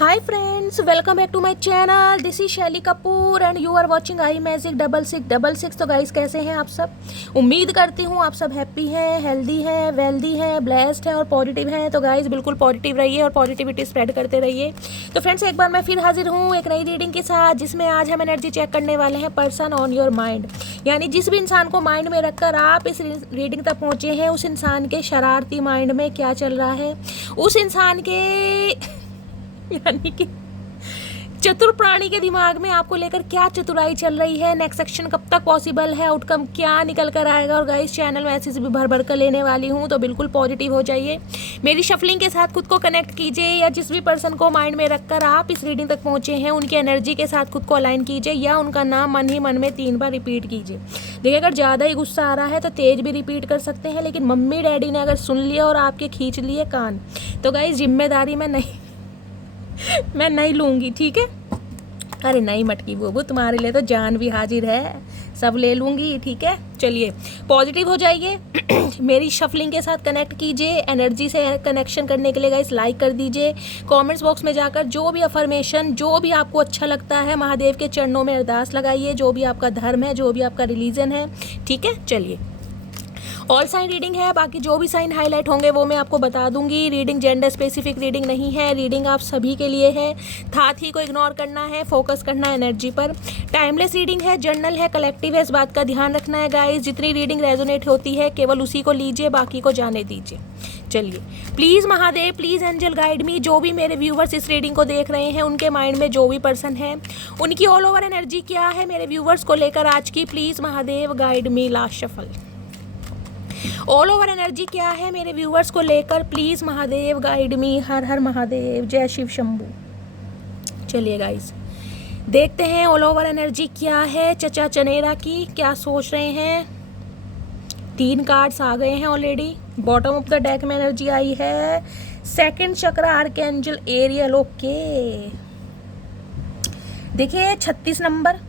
Hi friends, welcome back to my channel. This is शैली Kapoor and you are watching I magic 6666। तो guys कैसे हैं आप सब? उम्मीद करती हूँ आप सब हैप्पी हैं, हेल्दी हैं, वेल्दी हैं, ब्लेस्ड हैं और पॉजिटिव हैं। तो गाइस बिल्कुल पॉजिटिव रहिए और पॉजिटिविटी स्प्रेड करते रहिए। तो फ्रेंड्स एक बार मैं फिर हाजिर हूँ एक नई रीडिंग के साथ, जिसमें आज हम एनर्जी चेक करने वाले हैं पर्सन ऑन योर माइंड। यानी जिस भी इंसान को माइंड में रखकर आप इस रीडिंग तक पहुँचे हैं, उस इंसान के शरारती माइंड में क्या चल रहा है, उस इंसान के यानी कि चतुर प्राणी के दिमाग में आपको लेकर क्या चतुराई चल रही है, नेक्स्ट सेक्शन कब तक पॉसिबल है, आउटकम क्या निकल कर आएगा। और गाइस चैनल में ऐसे भी भर भर कर लेने वाली हूँ, तो बिल्कुल पॉजिटिव हो जाइए। मेरी शफलिंग के साथ खुद को कनेक्ट कीजिए, या जिस भी पर्सन को माइंड में रखकर आप इस रीडिंग तक पहुँचे हैं, उनकी एनर्जी के साथ खुद को अलाइन कीजिए, या उनका नाम मन ही मन में 3 बार रिपीट कीजिए। देखिए अगर ज़्यादा ही गुस्सा आ रहा है तो तेज भी रिपीट कर सकते हैं, लेकिन मम्मी डैडी ने अगर सुन लिया और आपके खींच लिए कान, तो गाइस जिम्मेदारी मैं नहीं लूँगी, ठीक है। अरे नहीं मटकी बोबू, तुम्हारे लिए तो जान भी हाजिर है, सब ले लूँगी, ठीक है। चलिए पॉजिटिव हो जाइए। मेरी शफलिंग के साथ कनेक्ट कीजिए। एनर्जी से कनेक्शन करने के लिए गाइस लाइक कर दीजिए। कमेंट्स बॉक्स में जाकर जो भी अफर्मेशन, जो भी आपको अच्छा लगता है, महादेव के चरणों में अरदास लगाइए, जो भी आपका धर्म है, जो भी आपका रिलीजन है, ठीक है। चलिए ऑल साइन रीडिंग है, बाकी जो भी साइन हाईलाइट होंगे वो मैं आपको बता दूंगी। रीडिंग जेंडर स्पेसिफिक रीडिंग नहीं है, रीडिंग आप सभी के लिए है। थी को इग्नोर करना है, फोकस करना है एनर्जी पर। टाइमलेस रीडिंग है, जर्नल है, कलेक्टिव है, इस बात का ध्यान रखना है गाइस। जितनी रीडिंग रेजोनेट होती है केवल उसी को लीजिए, बाकी को जाने दीजिए। चलिए please Mahadev, please angel guide me. जो भी मेरे व्यूवर्स इस रीडिंग को देख रहे हैं, उनके माइंड में जो भी पर्सन है, उनकी ऑल ओवर एनर्जी क्या है मेरे व्यूवर्स को लेकर आज की, please Mahadev guide me. Last shuffle. All over energy क्या है मेरे व्यूवर्स को लेकर, प्लीज़ महादेव गाइड मी। हर हर महादेव, जय शिव शंभू। चलिए गाइस देखते हैं ऑल ओवर एनर्जी क्या है चचा चनेरा की, क्या सोच रहे हैं। 3 कार्ड्स आ गए हैं already. Bottom of the deck में एनर्जी आई है सेकंड चक्रा आर्कएंजल एरियल। ओके देखिए 36 नंबर,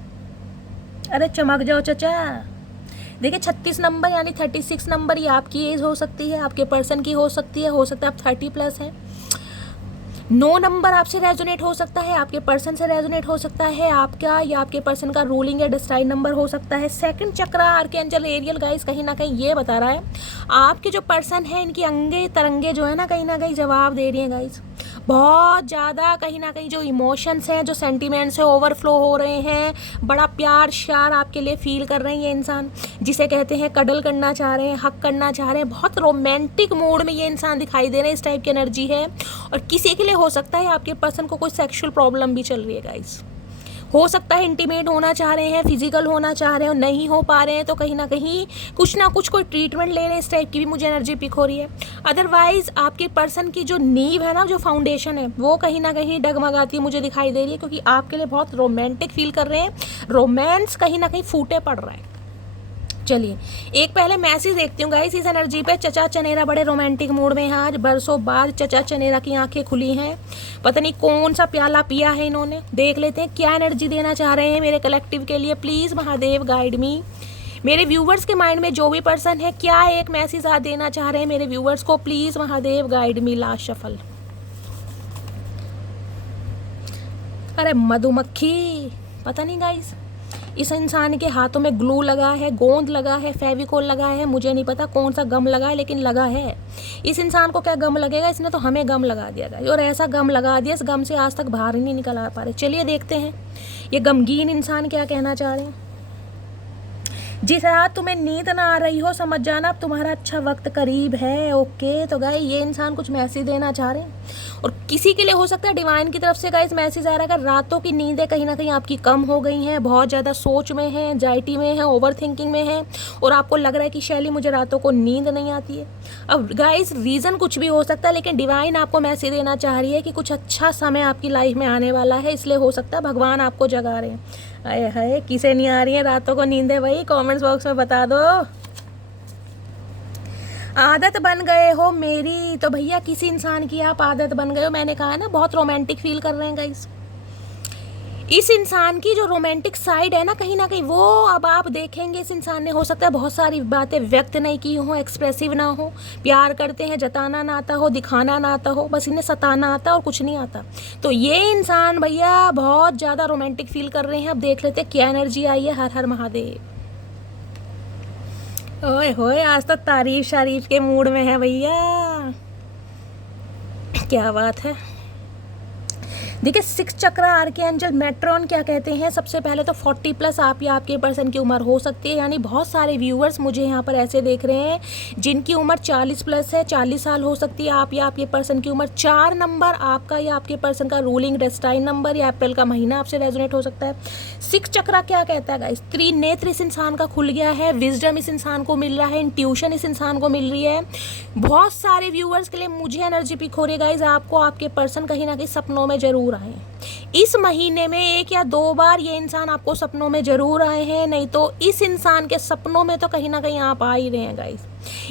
अरे चमक जाओ चचा। देखिए 36 नंबर यानी 36 नंबर, ये आपकी एज हो सकती है, आपके पर्सन की हो सकती है सकता है आप 30+ हैं। 9 नंबर आपसे रेजोनेट हो सकता है, आपके पर्सन से रेजोनेट हो सकता है, आपका या आपके पर्सन का रूलिंग या डिस्ट्राइड नंबर हो सकता है। सेकंड चक्रा आर्कएंजल एरियल गाइस कहीं ना कहीं ये बता रहा है आपके जो पर्सन है, इनकी अंगे तरंगे जो है ना कहीं जवाब दे रही हैं गाइस। बहुत ज़्यादा कहीं ना कहीं जो इमोशंस हैं, जो सेंटिमेंट्स हैं, ओवरफ्लो हो रहे हैं। बड़ा प्यार श्यार आपके लिए फील कर रहे हैं ये इंसान, जिसे कहते हैं कडल करना चाह रहे हैं, हक करना चाह रहे हैं। बहुत रोमांटिक मूड में ये इंसान दिखाई दे रहे हैं, इस टाइप की एनर्जी है। और किसी के लिए हो सकता है आपके पर्सन को कोई सेक्सुअल प्रॉब्लम भी चल रही है गाइस। हो सकता है इंटीमेट होना चाह रहे हैं, फिजिकल होना चाह रहे हैं और नहीं हो पा रहे हैं, तो कहीं ना कुछ कोई ट्रीटमेंट ले रहे हैं, इस टाइप की भी मुझे एनर्जी पिक हो रही है। अदरवाइज आपके पर्सन की जो नींव है ना, जो फाउंडेशन है, वो कहीं ना कहीं डगमगाती मुझे दिखाई दे रही है, क्योंकि आपके लिए बहुत रोमांटिक फील कर रहे हैं। रोमांस कहीं ना कहीं फूटे पड़ रहा है। चलिए एक पहले मैसेज देखती हूँ गाइस इस एनर्जी पे। चचा चनेरा बड़े रोमांटिक मूड में हैं आज, बरसों बाद चचा चनेरा की आंखें खुली हैं। पता नहीं कौन सा प्याला पिया है इन्होंने। देख लेते हैं क्या एनर्जी देना चाह रहे हैं मेरे कलेक्टिव के लिए, प्लीज़ महादेव गाइड मी। मेरे व्यूवर्स के माइंड में जो भी पर्सन है, क्या एक मैसेज आज देना चाह रहे हैं मेरे व्यूवर्स को, please Mahadev guide me. Last shuffle. अरे मधुमक्खी, पता नहीं गाइस इस इंसान के हाथों में ग्लू लगा है, गोंद लगा है, फेविकोल लगा है, मुझे नहीं पता कौन सा गम लगा है, लेकिन लगा है। इस इंसान को क्या गम लगेगा, इसने तो हमें गम लगा दिया था, और ऐसा गम लगा दिया, इस गम से आज तक बाहर ही नहीं निकल आ पा रहे। चलिए देखते हैं ये गमगीन इंसान क्या कहना चाह रहे हैं। जिस रात तुम्हें नींद ना आ रही हो, समझ जाना अब तुम्हारा अच्छा वक्त करीब है। ओके तो गाइस ये इंसान कुछ मैसेज देना चाह रहे हैं, और किसी के लिए हो सकता है डिवाइन की तरफ से गाइस मैसेज आ रहा है। अगर रातों की नींदें कहीं ना कहीं आपकी कम हो गई हैं, बहुत ज़्यादा सोच में है, एंजाइटी में है, ओवर थिंकिंग में है, और आपको लग रहा है कि शैली मुझे रातों को नींद नहीं आती है। अब गाइस रीज़न कुछ भी हो सकता है, लेकिन डिवाइन आपको मैसेज देना चाह रही है कि कुछ अच्छा समय आपकी लाइफ में आने वाला है, इसलिए हो सकता है भगवान आपको जगा रहे हैं। अरे हाय, किसे नहीं आ रही है रातों को नींदें भाई, कमेंट्स बॉक्स में बता दो। आदत बन गए हो मेरी, तो भैया किसी इंसान की आप आदत बन गए हो। मैंने कहा ना बहुत रोमांटिक फील कर रहे हैं गाइस। इस इंसान की जो रोमांटिक साइड है ना कहीं वो अब आप देखेंगे इस इंसान ने हो सकता है बहुत सारी बातें व्यक्त नहीं की हो, एक्सप्रेसिव ना हो, प्यार करते हैं जताना ना आता हो, दिखाना ना आता हो, बस इन्हें सताना आता और कुछ नहीं आता। तो ये इंसान भैया बहुत ज़्यादा रोमांटिक फील कर रहे हैं। अब देख लेते हैं क्या एनर्जी आई है। हर हर महादेव। ओए होए, आज तो तारीफ शारीफ के मूड में है भैया, क्या बात है। देखिए 6 चक्र आर्कएंजल मेट्रॉन क्या कहते हैं। सबसे पहले तो 40 प्लस आप या आपके पर्सन की उम्र हो सकती है, यानी बहुत सारे व्यूअर्स मुझे यहाँ पर ऐसे देख रहे हैं जिनकी उम्र 40 प्लस है, 40 साल हो सकती है आप या आपके पर्सन की उम्र। 4 नंबर आपका या आपके पर्सन का रूलिंग डेस्टाइन नंबर या अप्रैल का महीना आपसे रेजोनेट हो सकता है। 6 चक्र क्या कहता है गाइस, त्रिनेत्र इस इंसान का खुल गया है, विजडम इस इंसान को मिल रहा है, इंट्यूशन इस इंसान को मिल रही है। बहुत सारे व्यूअर्स के लिए मुझे एनर्जी पिक हो रही है गाइस, आपको आपके पर्सन कहीं ना कहीं सपनों में जरूर आए। इस महीने में 1 या 2 बार ये इंसान आपको सपनों में जरूर आए हैं, नहीं तो इस इंसान के सपनों में तो कहीं ना कहीं आप आ ही रहे हैं गाइस।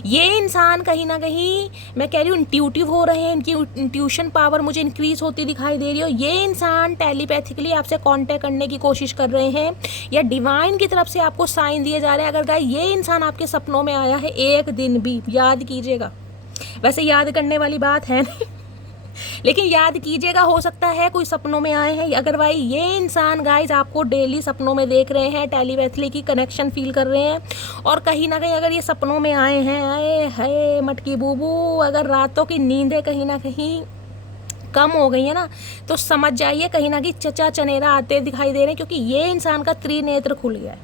ये इंसान कहीं ना कहीं मैं कह रही हूँ इंट्यूटिव हो रहे हैं, इनकी इंट्यूशन पावर मुझे इंक्रीज होती दिखाई दे रही हो। ये इंसान टेलीपैथिकली आपसे कांटेक्ट करने की कोशिश कर रहे हैं या डिवाइन की तरफ से आपको साइन दिए जा रहे हैं। अगर गाइस ये इंसान आपके सपनों में आया है एक दिन भी, याद कीजिएगा, वैसे याद करने वाली बात है नहीं लेकिन याद कीजिएगा, हो सकता है कोई सपनों में आए हैं। अगर भाई ये इंसान गाइस आपको डेली सपनों में देख रहे हैं, टेलीपैथी की कनेक्शन फील कर रहे हैं, और कहीं ना कहीं अगर ये सपनों में आए हैं, आए है मटकी बूबू, अगर रातों की नींदें कहीं ना कहीं कम हो गई है ना, तो समझ जाइए कहीं ना कहीं चचा चनेरा आते दिखाई दे रहे हैं, क्योंकि ये इंसान का त्रिनेत्र खुल गया है।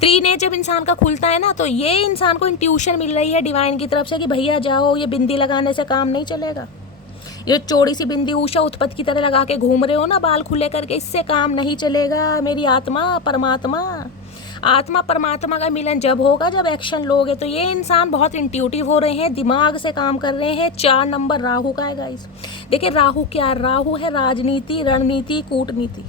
त्रिनेत्र जब इंसान का खुलता है ना, तो ये इंसान को इंट्यूशन मिल रही है डिवाइन की तरफ से कि भैया जाओ, ये बिंदी लगाने से काम नहीं चलेगा। ये चौड़ी सी बिंदी उषा उत्पत्ति की तरह लगा के घूम रहे हो ना बाल खुले करके, इससे काम नहीं चलेगा। मेरी आत्मा परमात्मा का मिलन जब होगा जब एक्शन लोगे। तो ये इंसान बहुत इंट्यूटिव हो रहे हैं, दिमाग से काम कर रहे हैं। 4 नंबर राहु का है गाइस। देखिए राहु क्या है, राहु है राजनीति, रणनीति, कूटनीति,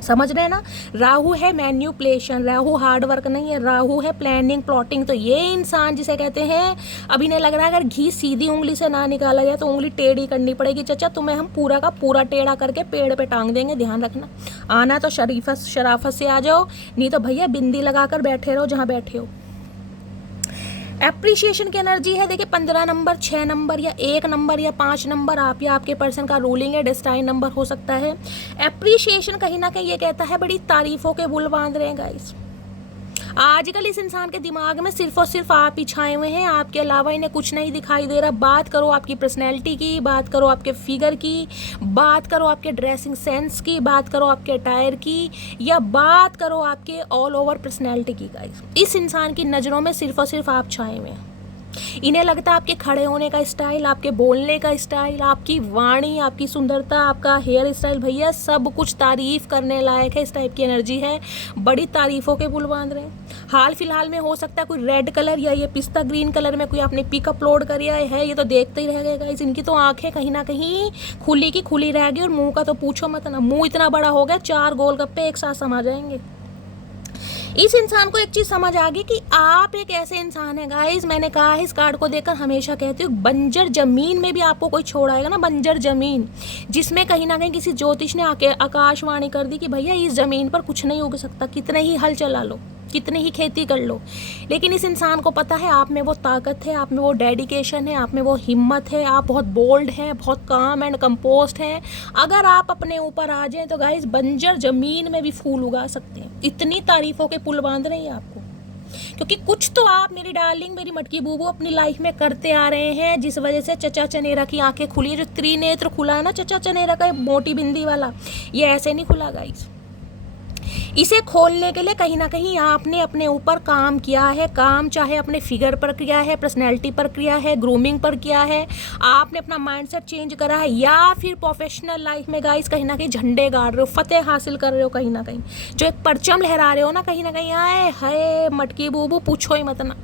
समझ रहे हैं ना। राहु है मैन्युपुलेशन, राहु हार्ड वर्क नहीं है, राहु है प्लानिंग, प्लॉटिंग। तो ये इंसान जिसे कहते हैं, अभी इन्हें लग रहा है अगर घी सीधी उंगली से ना निकाला जाए तो उंगली टेढ़ी करनी पड़ेगी। चचा तुम्हें हम पूरा का पूरा टेढ़ा करके पेड़ पे टांग देंगे, ध्यान रखना। आना तो शराफत से आ जाओ, नहीं तो भैया बिंदी लगाकर बैठे रहो जहाँ बैठे हो। एप्रिशिएशन की एनर्जी है। देखिए 15 नंबर, 6 नंबर या 1 नंबर या 5 नंबर आप या आपके पर्सन का रूलिंग है डेस्टाइन नंबर हो सकता है। एप्रिशिएशन कहीं ना कहीं ये कहता है बड़ी तारीफों के बुल बांध रहे हैं गाइस। आजकल इस इंसान के दिमाग में सिर्फ और सिर्फ आप ही छाए हुए हैं, आपके अलावा इन्हें कुछ नहीं दिखाई दे रहा। बात करो आपकी पर्सनैलिटी की, बात करो आपके फिगर की, बात करो आपके ड्रेसिंग सेंस की, बात करो आपके अटायर की, या बात करो आपके ऑल ओवर पर्सनैलिटी की गाइस। इस इंसान की नज़रों में सिर्फ और सिर्फ आप छाए हुए हैं। इन्हें लगता है आपके खड़े होने का स्टाइल, आपके बोलने का स्टाइल, आपकी वाणी, आपकी सुंदरता, आपका हेयर स्टाइल, भैया सब कुछ तारीफ करने लायक है। इस टाइप की एनर्जी है, बड़ी तारीफों के पुल बांध रहे हैं। हाल फिलहाल में हो सकता है कोई रेड कलर या ये पिस्ता ग्रीन कलर में कोई आपने पिक अपलोड करिया है, ये तो देखते ही रह गए गाइस। इनकी तो आंखें कहीं ना कहीं खुली की खुली रह गई, और मुंह का तो पूछो मत ना, मुंह इतना बड़ा हो गया 4 गोलगप्पे एक साथ समा जाएंगे। इस इंसान को एक चीज समझ आ गई कि आप एक ऐसे इंसान है गाइस, मैंने कहा है इस कार्ड को देखकर हमेशा कहती हूँ, बंजर जमीन में भी आपको कोई छोड़ आएगा ना, बंजर जमीन जिसमें कहीं ना कहीं किसी ज्योतिष ने आके आकाशवाणी कर दी कि भैया इस जमीन पर कुछ नहीं उग सकता, कितने ही हल चला लो, कितनी ही खेती कर लो। लेकिन इस इंसान को पता है आप में वो ताकत है, आप में वो डेडिकेशन है, आप में वो हिम्मत है, आप बहुत बोल्ड हैं, बहुत काम एंड कंपोस्ट हैं। अगर आप अपने ऊपर आ जाएं तो गाइस बंजर जमीन में भी फूल उगा सकते हैं। इतनी तारीफों के पुल बांध रहे हैं आपको, क्योंकि कुछ तो आप मेरी डार्लिंग, मेरी मटकी बूबू अपनी लाइफ में करते आ रहे हैं, जिस वजह से चचा चनेरा की आंखें खुली है। जो त्रिनेत्र खुला है ना चचा चनेरा का, मोटी बिंदी वाला, ये ऐसे नहीं खुला गाइस। इसे खोलने के लिए कहीं ना कहीं आपने अपने ऊपर काम किया है। काम चाहे अपने फिगर पर किया है, पर्सनैलिटी पर किया है, ग्रूमिंग पर किया है, आपने अपना माइंडसेट चेंज करा है, या फिर प्रोफेशनल लाइफ में गाइस कहीं ना कहीं झंडे गाड़ रहे हो, फतेह हासिल कर रहे हो, कहीं ना कहीं जो एक परचम लहरा रहे हो ना, कहीं ना कहीं आए है मटकी बूबू पूछो ही मत ना।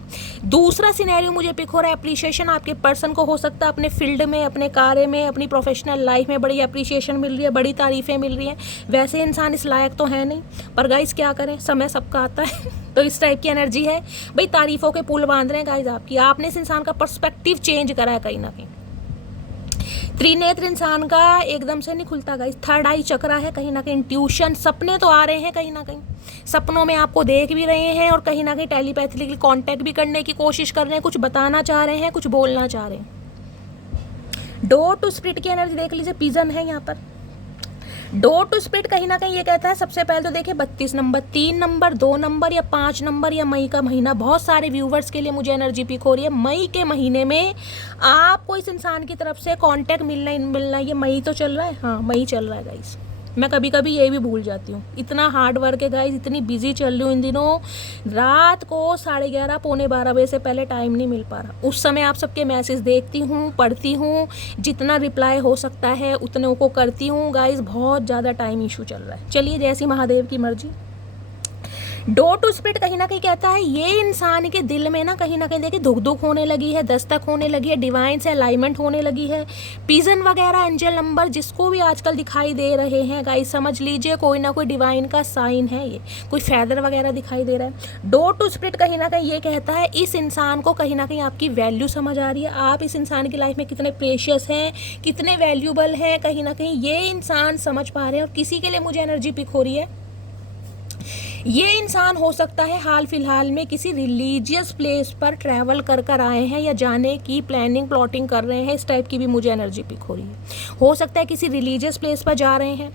दूसरा सिनेरियो मुझे पिक हो रहा है अप्रिशिएशन आपके पर्सन को हो सकता है अपने फील्ड में, अपने कार्य में, अपनी प्रोफेशनल लाइफ में बड़ी अप्रिशिएशन मिल रही है, बड़ी तारीफें मिल रही हैं। वैसे इंसान इस लायक तो है नहीं, पर गाइस क्या करें, समय सबका आता है तो इस टाइप की एनर्जी है भाई, तारीफों के पुल बांध रहे हैं गाइस आपकी। आपने इस इंसान का पर्सपेक्टिव चेंज करा है कहीं ना कहीं। त्रिनेत्र इंसान का एकदम से नहीं खुलता गाइस, थर्ड आई चक्रा है। कहीं ना कहीं ट्यूशन, सपने तो आ रहे हैं, कहीं ना कहीं सपनों में आपको देख भी रहे हैं और कहीं ना कहीं टेलीपैथिकली कांटेक्ट भी करने की कोशिश कर रहे हैं, कुछ बताना चाह रहे हैं, कुछ बोलना चाह रहे हैं। डोर टू स्पिरिट की एनर्जी देख लीजिए, पिजन है यहाँ पर। डोर टू स्पिरिट कहीं ना कहीं ये कहता है, सबसे पहले तो देखिए 32 नंबर, 3 नंबर, 2 नंबर या 5 नंबर या मई का महीना, बहुत सारे व्यूवर्स के लिए मुझे एनर्जी पिक हो रही है। मई के महीने में आपको इस इंसान की तरफ से कांटेक्ट मिलना, ये मई तो चल रहा है, हाँ मई चल रहा है गाइस। मैं कभी कभी ये भी भूल जाती हूँ, इतना हार्ड वर्क है गाइस, इतनी बिजी चल रही हूँ इन दिनों। रात को 11:30 पौने 12 बजे से पहले टाइम नहीं मिल पा रहा। उस समय आप सबके मैसेज देखती हूँ, पढ़ती हूँ, जितना रिप्लाई हो सकता है उतने को करती हूँ गाइस। बहुत ज़्यादा टाइम इशू चल रहा है। चलिए, जैसी महादेव की मर्जी। डोर टू स्पिरिट कहीं ना कहीं कहता है ये इंसान के दिल में ना कहीं देखिए धुक होने लगी है, दस्तक होने लगी है, डिवाइन से अलाइनमेंट होने लगी है। पिजन वगैरह एंजल नंबर जिसको भी आजकल दिखाई दे रहे हैं गाइस, समझ लीजिए कोई ना कोई डिवाइन का साइन है, ये कोई फैदर वगैरह दिखाई दे रहा है। डोर टू स्पिरिट कहीं ना कहीं ये कहता है इस इंसान को कहीं ना कहीं आपकी वैल्यू समझ आ रही है, आप इस इंसान की लाइफ में कितने प्रेशियस हैं, कितने वैल्यूबल हैं, कहीं ना कहीं ये इंसान समझ पा रहे हैं। और किसी के लिए मुझे एनर्जी पिक हो रही है, ये इंसान हो सकता है हाल फिलहाल में किसी रिलीजियस प्लेस पर ट्रैवल कर आए हैं या जाने की प्लानिंग प्लॉटिंग कर रहे हैं, इस टाइप की भी मुझे एनर्जी पिक हो रही है। हो सकता है किसी रिलीजियस प्लेस पर जा रहे हैं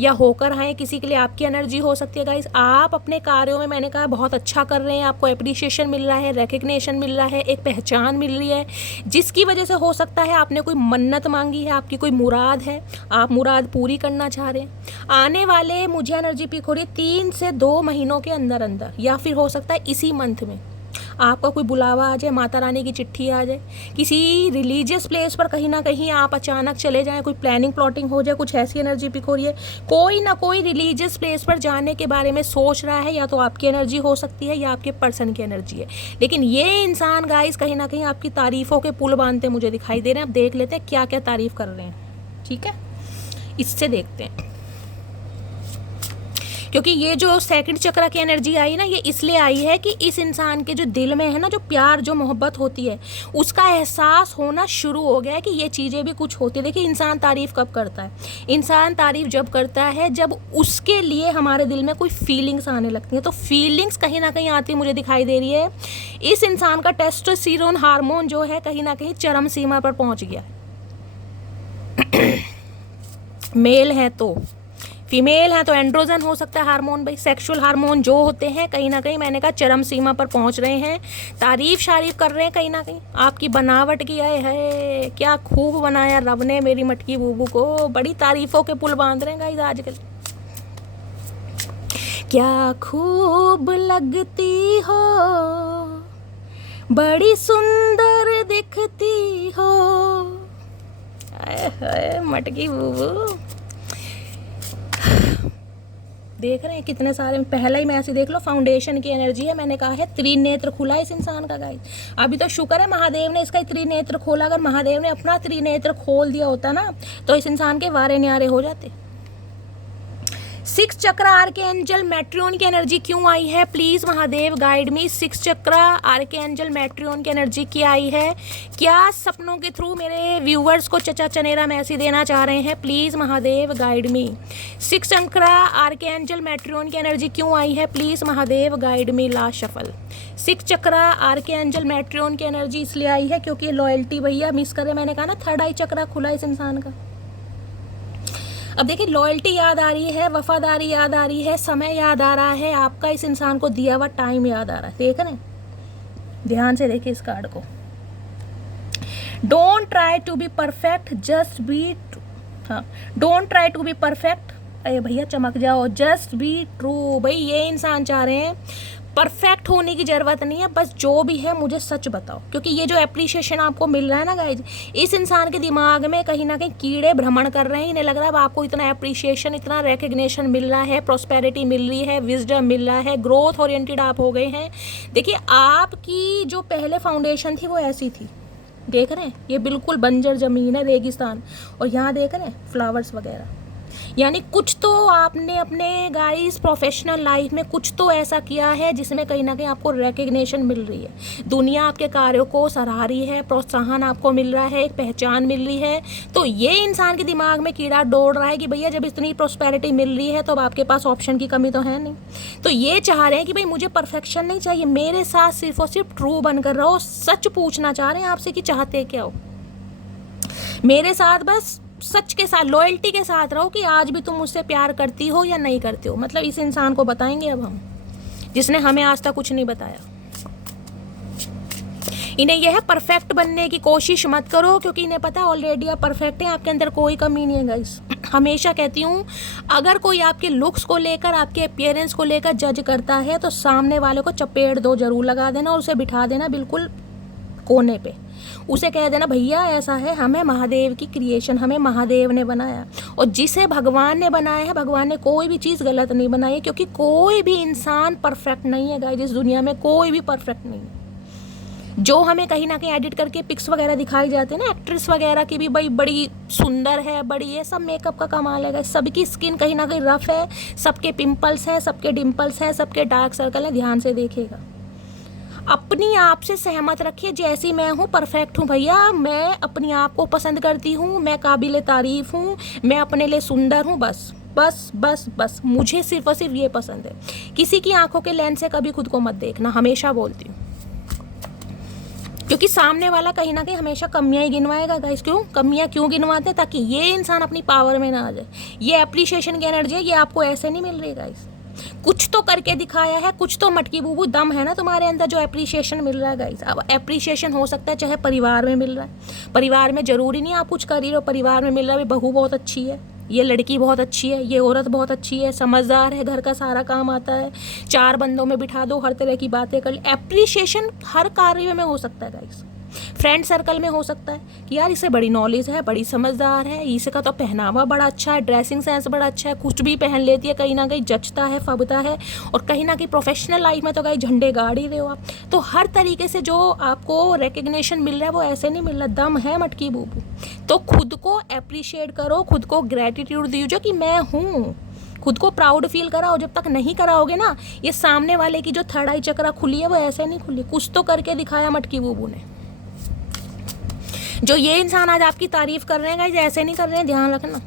या होकर आए, किसी के लिए आपकी एनर्जी हो सकती है गाइस। आप अपने कार्यों में, मैंने कहा, बहुत अच्छा कर रहे हैं, आपको एप्रिसिएशन मिल रहा है, रिकग्निशन मिल रहा है, एक पहचान मिल रही है, जिसकी वजह से हो सकता है आपने कोई मन्नत मांगी है, आपकी कोई मुराद है, आप मुराद पूरी करना चाह रहे हैं। आने वाले मुझे एनर्जी पिक हो रही है 3 से 2 महीनों के अंदर अंदर, या फिर हो सकता है इसी मंथ में आपका कोई बुलावा आ जाए, माता रानी की चिट्ठी आ जाए, किसी रिलीजियस प्लेस पर कहीं ना कहीं आप अचानक चले जाएं, कोई प्लानिंग प्लॉटिंग हो जाए, कुछ ऐसी एनर्जी पिक हो रही है। कोई ना कोई रिलीजियस प्लेस पर जाने के बारे में सोच रहा है, या तो आपकी एनर्जी हो सकती है या आपके पर्सन की एनर्जी है। लेकिन ये इंसान गाइस कहीं ना कहीं आपकी तारीफों के पुल बांधते मुझे दिखाई दे रहे हैं। आप देख लेते हैं क्या क्या तारीफ कर रहे हैं, ठीक है, इससे देखते हैं। क्योंकि ये जो सेकंड चक्र की एनर्जी आई ना, ये इसलिए आई है कि इस इंसान के जो दिल में है ना, जो प्यार, जो मोहब्बत होती है, उसका एहसास होना शुरू हो गया है कि ये चीज़ें भी कुछ होती है। देखिए, इंसान तारीफ़ कब करता है? इंसान तारीफ़ जब करता है जब उसके लिए हमारे दिल में कोई फीलिंग्स आने लगती हैं। तो फीलिंग्स कहीं ना कहीं आती मुझे दिखाई दे रही है। इस इंसान का टेस्टोस्टेरोन हार्मोन जो है कहीं ना कहीं चरम सीमा पर पहुँच गया है। मेल है तो, फीमेल है तो एंड्रोजन हो सकता है हार्मोन, भाई सेक्सुअल हार्मोन जो होते हैं कहीं ना कहीं, मैंने कहा, चरम सीमा पर पहुंच रहे हैं। तारीफ शारीफ कर रहे हैं कहीं ना कहीं आपकी बनावट की। आए है क्या खूब बनाया रब ने मेरी मटकी बूबू को, बड़ी तारीफों के पुल बांध रहे हैं गाइस आजकल। क्या खूब लगती हो, बड़ी सुंदर दिखती हो, आए मटकी बूबू। देख रहे हैं कितने सारे, पहला ही मैसेज देख लो, फाउंडेशन की एनर्जी है। मैंने कहा है त्रिनेत्र खुला इस इंसान का गाइस। अभी तो शुक्र है महादेव ने इसका त्रिनेत्र खोला। अगर महादेव ने अपना त्रिनेत्र खोल दिया होता ना, तो इस इंसान के वारे न्यारे हो जाते। 6 चक्र आर्कएंजल मैट्रियन की एनर्जी क्यों आई है? प्लीज़ महादेव गाइड मी। 6 चक्र आर्कएंजल मैट्रियन की एनर्जी क्या आई है? क्या सपनों के थ्रू मेरे व्यूवर्स को चचा चनेरा मैसेज देना चाह रहे हैं? प्लीज़ महादेव गाइड मी। 6 चक्र आर्कएंजल मैट्रियन की एनर्जी क्यों आई है? Please Mahadev guide me. Last shuffle. 6 चक्र आर्कएंजल मैट्रियन की एनर्जी इसलिए आई है क्योंकि लॉयल्टी भैया मिस करे, मैंने कहा ना, थर्ड आई चक्र खुला इस इंसान का। अब देखिए, लॉयल्टी याद आ रही है, वफादारी याद आ रही है, समय याद आ रहा है, आपका इस इंसान को दिया हुआ टाइम याद आ रहा है। देख रहे हैं, ध्यान से देखिए इस कार्ड को। Don't try to be perfect, just be, हाँ, don't try to be perfect, अरे भैया चमक जाओ, जस्ट बी ट्रू। भाई ये इंसान चाह रहे हैं परफेक्ट होने की ज़रूरत नहीं है, बस जो भी है मुझे सच बताओ। क्योंकि ये जो एप्रिशिएशन आपको मिल रहा है ना गाइज, इस इंसान के दिमाग में कहीं ना कहीं कीड़े भ्रमण कर रहे हैं। इन्हें लग रहा है अब आपको इतना एप्रिशिएशन, इतना रिकग्निशन मिल रहा है, प्रॉस्पेरिटी मिल रही है, विजडम मिल रहा है, ग्रोथ ओरिएंटेड आप हो गए हैं। देखिए, आपकी जो पहले फाउंडेशन थी वो ऐसी थी, देख रहे हैं, ये बिल्कुल बंजर ज़मीन है, रेगिस्तान, और यहाँ देख रहे हैं फ्लावर्स वगैरह। यानी कुछ तो आपने अपने गाइस प्रोफेशनल लाइफ में कुछ तो ऐसा किया है जिसमें कहीं ना कहीं आपको रिकग्निशन मिल रही है, दुनिया आपके कार्यों को सराह रही है, प्रोत्साहन आपको मिल रहा है, एक पहचान मिल रही है। तो ये इंसान के दिमाग में कीड़ा दौड़ रहा है कि भैया जब इतनी प्रॉस्पेरिटी मिल रही है तो अब आपके पास ऑप्शन की कमी तो है नहीं। तो ये चाह रहे हैं कि भाई मुझे परफेक्शन नहीं चाहिए, मेरे साथ सिर्फ और सिर्फ ट्रू बनकर रहो। सच पूछना चाह रहे हैं आपसे कि चाहते क्या हो, मेरे साथ बस सच के साथ, लॉयल्टी के साथ रहो कि आज भी तुम मुझसे प्यार करती हो या नहीं करती हो। मतलब इस इंसान को बताएंगे अब हम, जिसने हमें आज तक कुछ नहीं बताया। इन्हें यह है परफेक्ट बनने की कोशिश मत करो, क्योंकि इन्हें पता है ऑलरेडी आप परफेक्ट हैं, आपके अंदर कोई कमी नहीं है गाइस। हमेशा कहती हूँ, अगर कोई आपके लुक्स को लेकर, आपके अपीयरेंस को लेकर जज करता है तो सामने वाले को चपेट दो जरूर लगा देना और उसे बिठा देना बिल्कुल कोने पे। उसे कह देना भैया ऐसा है, हमें महादेव की क्रिएशन, हमें महादेव ने बनाया, और जिसे भगवान ने बनाया है, भगवान ने कोई भी चीज़ गलत नहीं बनाई है, क्योंकि कोई भी इंसान परफेक्ट नहीं है गाइस। इस दुनिया में कोई भी परफेक्ट नहीं है। जो हमें कहीं ना कहीं एडिट करके पिक्स वगैरह दिखाई जाते हैं ना, एक्ट्रेस वगैरह की भी भाई बड़ी सुंदर है, बड़ी, ये सब मेकअप का कमाल है। सबकी स्किन कहीं ना कहीं रफ है, सबके पिंपल्स हैं, सबके डिम्पल्स हैं, सबके डार्क सर्कल हैं। ध्यान से देखिएगा, अपनी आप से सहमत रखिए, जैसी मैं हूँ परफेक्ट हूँ भैया, मैं अपनी आप को पसंद करती हूँ, मैं काबिले तारीफ़ हूँ, मैं अपने लिए सुंदर हूँ, बस बस बस बस मुझे सिर्फ और सिर्फ ये पसंद है। किसी की आंखों के लेंस से कभी खुद को मत देखना, हमेशा बोलती हूँ, क्योंकि सामने वाला कहीं ना कहीं हमेशा कमियां ही गिनवाएगा गाइस। क्यों कमियां क्यों गिनवाते हैं? ताकि ये इंसान अपनी पावर में ना आ जाए। ये एप्रिशिएशन की एनर्जी है, ये आपको ऐसे नहीं मिल रही गाइस, कुछ तो करके दिखाया है, कुछ तो मटकी बूबू दम है ना तुम्हारे अंदर जो एप्रिशिएशन मिल रहा है गाइस। अब एप्रिशिएशन हो सकता है चाहे परिवार में मिल रहा है, परिवार में जरूरी नहीं आप कुछ कर रही हो, परिवार में मिल रहा है बहू बहुत अच्छी है, ये लड़की बहुत अच्छी है, ये औरत बहुत अच्छी है, समझदार है, घर का सारा काम आता है, 4 बंदों में बिठा दो, हर तरह की बातें कर। एप्रिशिएशन हर कार्य में हो सकता है गाइस। फ्रेंड सर्कल में हो सकता है कि यार इसे बड़ी नॉलेज है, बड़ी समझदार है, इसका तो पहनावा बड़ा अच्छा है, ड्रेसिंग सेंस बड़ा अच्छा है, कुछ भी पहन लेती है, कहीं ना कहीं जचता है, फबता है। और कहीं ना कहीं प्रोफेशनल लाइफ में तो कहीं झंडे गाड़ ही रहे हो आप। तो हर तरीके से जो आपको रिकग्निशन मिल रहा है वो ऐसे नहीं मिल रहा, दम है मटकी बूबू। तो खुद को अप्रिशिएट करो, खुद को ग्रेटिट्यूड दीजिए कि मैं हूँ, खुद को प्राउड फील कराओ। जब तक नहीं कराओगे ना, ये सामने वाले की जो थर्ड आई चक्रा खुली है वो ऐसे नहीं खुली, कुछ तो करके दिखाया मटकी बूबू ने। जो ये इंसान आज आपकी तारीफ कर रहे हैं गाइस, ऐसे नहीं कर रहे हैं, ध्यान रखना।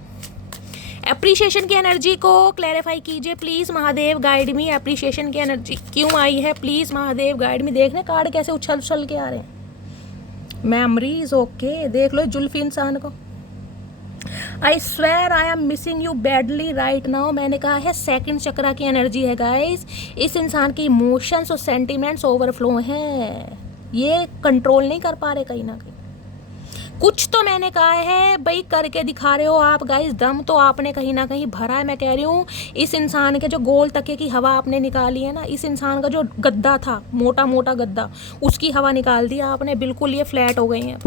एप्रिशिएशन की एनर्जी को क्लैरिफाई कीजिए please, Mahadev guide me. Appreciation की एनर्जी क्यों आई है, प्लीज़ महादेव गाइड मी। देख रहे कार्ड कैसे उछल उछल के आ रहे हैं। मेमोरीज ओके, देख लो जुल्फी इंसान को। I swear I am missing you badly right now. मैंने कहा है सेकंड चक्रा की एनर्जी है गाइस। इस इंसान के इमोशंस और सेंटिमेंट्स ओवरफ्लो हैं, ये कंट्रोल नहीं कर पा रहे कहीं ना कहीं। कुछ तो मैंने कहा है भाई करके दिखा रहे हो आप गाइस, दम तो आपने कहीं ना कहीं भरा है। मैं कह रही हूँ इस इंसान के जो गोल तके की हवा आपने निकाली है ना, इस इंसान का जो गद्दा था, मोटा मोटा गद्दा, उसकी हवा निकाल दी आपने, बिल्कुल ये फ्लैट हो गई हैं अब।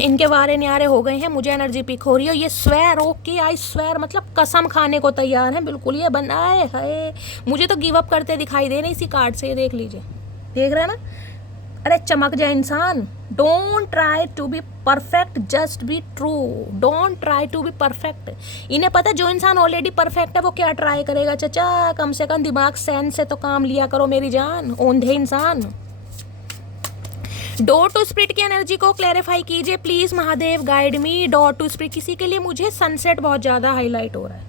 इनके वारे न्यारे हो गए हैं, मुझे एनर्जी पिक हो रही है। ये स्वेयर ओके, आई स्वेयर मतलब कसम खाने को तैयार है बिल्कुल। ये बनाए है, मुझे तो गिव अप करते दिखाई दे रहे इसी कार्ड से, ये देख लीजिए, देख रहे हैं ना। अरे चमक जाए इंसान। Don't try to be perfect, just be true. Don't try to be perfect. इन्हें पता है जो इंसान ऑलरेडी परफेक्ट है वो क्या ट्राई करेगा। चचा कम से कम दिमाग सेंस से तो काम लिया करो मेरी जान, ओंधे इंसान। डोर टू स्प्रिट की एनर्जी को क्लैरिफाई कीजिए please Mahadev guide me. Door to spirit, किसी के लिए मुझे सनसेट बहुत ज़्यादा हाईलाइट हो रहा है।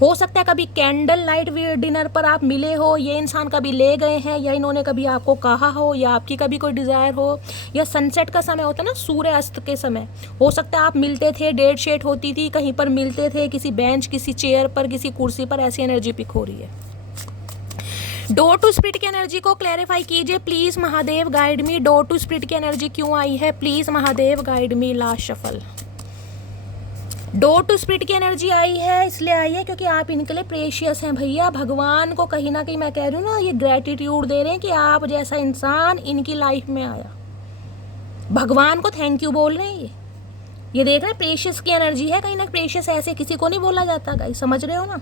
हो सकता है कभी कैंडल लाइट डिनर पर आप मिले हो, ये इंसान कभी ले गए हैं, या इन्होंने कभी आपको कहा हो, या आपकी कभी कोई डिज़ायर हो, या सनसेट का समय होता है ना, सूर्य अस्त के समय हो सकता है आप मिलते थे, डेट शेट होती थी, कहीं पर मिलते थे, किसी बेंच, किसी चेयर पर, किसी कुर्सी पर। ऐसी एनर्जी पिक हो रही है। डोर टू स्प्रिट की एनर्जी को क्लैरिफाई कीजिए please Mahadev guide me. Door to spirit की एनर्जी क्यों आई है, please Mahadev guide me. Last shuffle. Door to spirit की एनर्जी आई है, इसलिए आई है क्योंकि आप इनके लिए प्रेशियस हैं भैया। भगवान को कहीं ना कहीं मैं कह रही हूँ ना, ये ग्रेटिट्यूड दे रहे हैं कि आप जैसा इंसान इनकी लाइफ में आया। भगवान को थैंक यू बोल रहे हैं ये देख रहे हैं, प्रेशियस की एनर्जी है कहीं ना। प्रेशियस ऐसे किसी को नहीं बोला जाता गाइस, समझ रहे हो ना।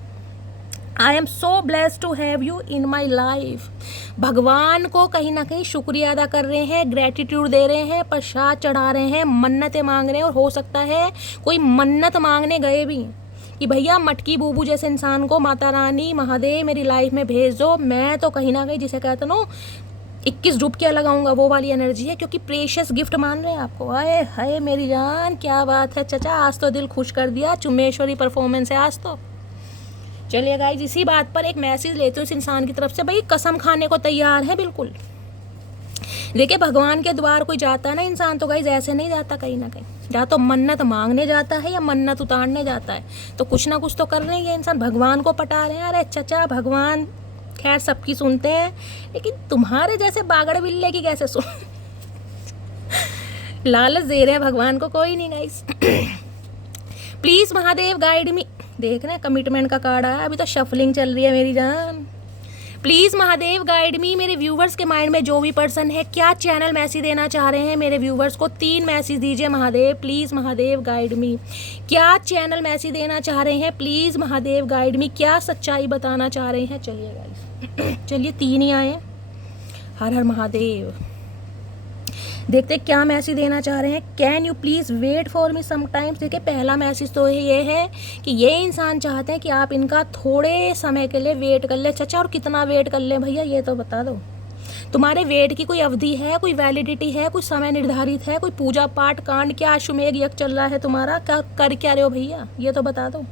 I am so blessed to have you in my life. भगवान को कहीं ना कहीं शुक्रिया अदा कर रहे हैं, ग्रेटिट्यूड दे रहे हैं, प्रसाद चढ़ा रहे हैं, मन्नतें मांग रहे हैं। और हो सकता है कोई मन्नत मांगने गए भी कि भैया मटकी बूबू जैसे इंसान को माता रानी महादेव मेरी लाइफ में भेज दो। मैं तो कहीं ना कहीं जिसे कहते ना 21 डुबकियाँ लगाऊंगा, वो वाली एनर्जी है, क्योंकि प्रेशियस गिफ्ट मान रहे हैं आपको। हाय हाय मेरी जान, क्या बात है चाचा, आज तो दिल खुश कर दिया, चुम्बेश्वरी परफॉर्मेंस है आज तो। चलिए गाइस, इसी बात पर एक मैसेज लेते हो इस इंसान की तरफ से, भाई कसम खाने को तैयार है बिल्कुल। देखिए भगवान के द्वार कोई जाता है ना इंसान, तो गाइस ऐसे नहीं जाता, कहीं ना कहीं या तो मन्नत मांगने जाता है या मन्नत उतारने जाता है। तो कुछ ना कुछ तो कर रहे हैं ये इंसान, भगवान को पटा रहे हैं। अरे चाचा भगवान खैर सबकी सुनते हैं, लेकिन तुम्हारे जैसे बागड़ बिल्ले की कैसे सुन लालच दे रहे हैं भगवान को, कोई नहीं गाइस। प्लीज महादेव गाइड मी। देख रहे हैं कमिटमेंट का कार्ड आया, अभी तो शफलिंग चल रही है मेरी जान। Please Mahadev guide me. मेरे व्यूवर्स के माइंड में जो भी पर्सन है, क्या चैनल मैसेज देना चाह रहे हैं मेरे व्यूवर्स को, 3 मैसेज दीजिए Mahadev. Please Mahadev guide me. क्या चैनल मैसेज देना चाह रहे हैं, प्लीज़ महादेव गाइड मी। क्या सच्चाई बताना चाह रहे हैं। चलिए गाइस चलिए 3 ही आए हैं। हर हर महादेव। देखते क्या मैसेज देना चाह रहे हैं। Can you please wait for me sometimes. देखिए पहला मैसेज तो ये है कि ये इंसान चाहते हैं कि आप इनका थोड़े समय के लिए वेट कर ले। चाचा और कितना वेट कर ले भैया, ये तो बता दो। तुम्हारे वेट की कोई अवधि है, कोई वैलिडिटी है, कोई समय निर्धारित है, कोई पूजा पाठ कांड, क्या अश्वमेध यज्ञ चल रहा है तुम्हारा, क्या कर क्या रहे हो भैया, ये तो बता दो।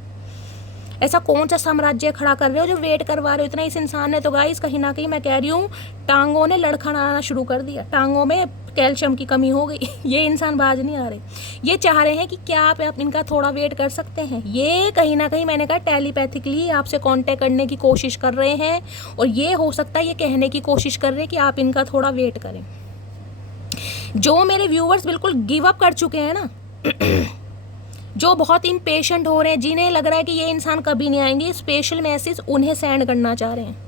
ऐसा कौन सा साम्राज्य खड़ा कर रहे हो जो वेट करवा रहे हो इतना इस इंसान ने। तो गाइस कहीं ना कहीं मैं कह रही हूँ टांगों ने लड़खड़ाना शुरू कर दिया, टांगों में कैल्शियम की कमी हो गई। ये इंसान बाज नहीं आ रहे, ये चाह रहे हैं कि क्या आप इनका थोड़ा वेट कर सकते हैं। ये कहीं ना कहीं मैंने कहा टेलीपैथिकली आपसे कांटेक्ट करने की कोशिश कर रहे हैं, और ये हो सकता है ये कहने की कोशिश कर रहे हैं कि आप इनका थोड़ा वेट करें। जो मेरे व्यूवर्स बिल्कुल गिव अप कर चुके हैं ना, जो बहुत इम्पेशेंट हो रहे हैं, जिन्हें लग रहा है कि ये इंसान कभी नहीं आएंगे, स्पेशल मैसेज उन्हें सेंड करना चाह रहे हैं।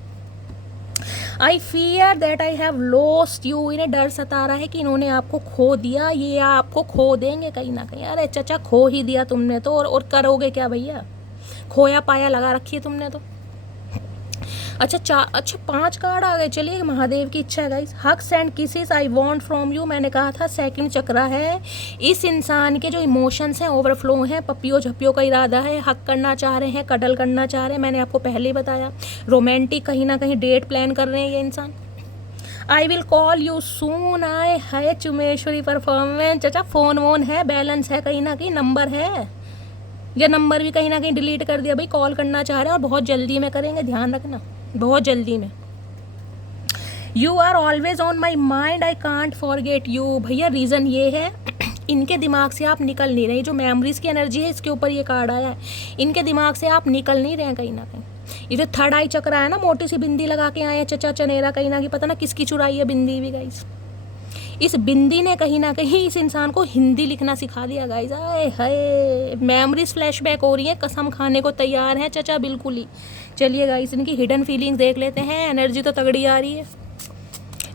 I fear that I have lost you. इन्हें डर सता रहा है कि इन्होंने आपको खो दिया, ये आपको खो देंगे कहीं ना कहीं। अरे चाचा खो ही दिया तुमने तो, और करोगे क्या भैया, खोया पाया लगा रखी है तुमने तो। अच्छा 5 कार्ड आ गए। चलिए महादेव की इच्छा है guys. Hugs and kisses I want from you. मैंने कहा था सेकंड चक्रा है। इस इंसान के जो इमोशंस हैं ओवरफ्लो हैं, पप्पियों झप्पियों का इरादा है, हक करना चाह रहे हैं, कडल करना चाह रहे हैं। मैंने आपको पहले ही बताया रोमांटिक कहीं ना कहीं डेट प्लान कर रहे हैं ये इंसान। I will call you soon. आए है चुमेश्वरी परफॉर्मेंस। चाचा फोन वोन है, बैलेंस है, कहीं ना कहीं नंबर है, या नंबर भी कहीं ना कहीं डिलीट कर दिया भाई। कॉल करना चाह रहे हैं और बहुत जल्दी में करेंगे, ध्यान रखना बहुत जल्दी में। You are always on my mind, I can't forget you. भैया रीज़न ये है इनके दिमाग से आप निकल नहीं रहे। जो मेमोरीज की एनर्जी है इसके ऊपर ये कार्ड आया है, इनके दिमाग से आप निकल नहीं रहे हैं कहीं ना कहीं। ये जो थर्ड आई चक्र है ना, मोटी सी बिंदी लगा के आए हैं चचा चनेरा, कहीं ना कहीं पता ना किसकी चुराई है बिंदी भी गाइस। इस बिंदी ने कहीं ना कहीं इस इंसान को हिंदी लिखना सिखा दिया गाइस। आए हाय मेमोरीज फ्लैशबैक हो रही है, कसम खाने को तैयार है चचा बिल्कुल ही। चलिए गाइस इनकी हिडन फीलिंग्स देख लेते हैं। एनर्जी तो तगड़ी आ रही है,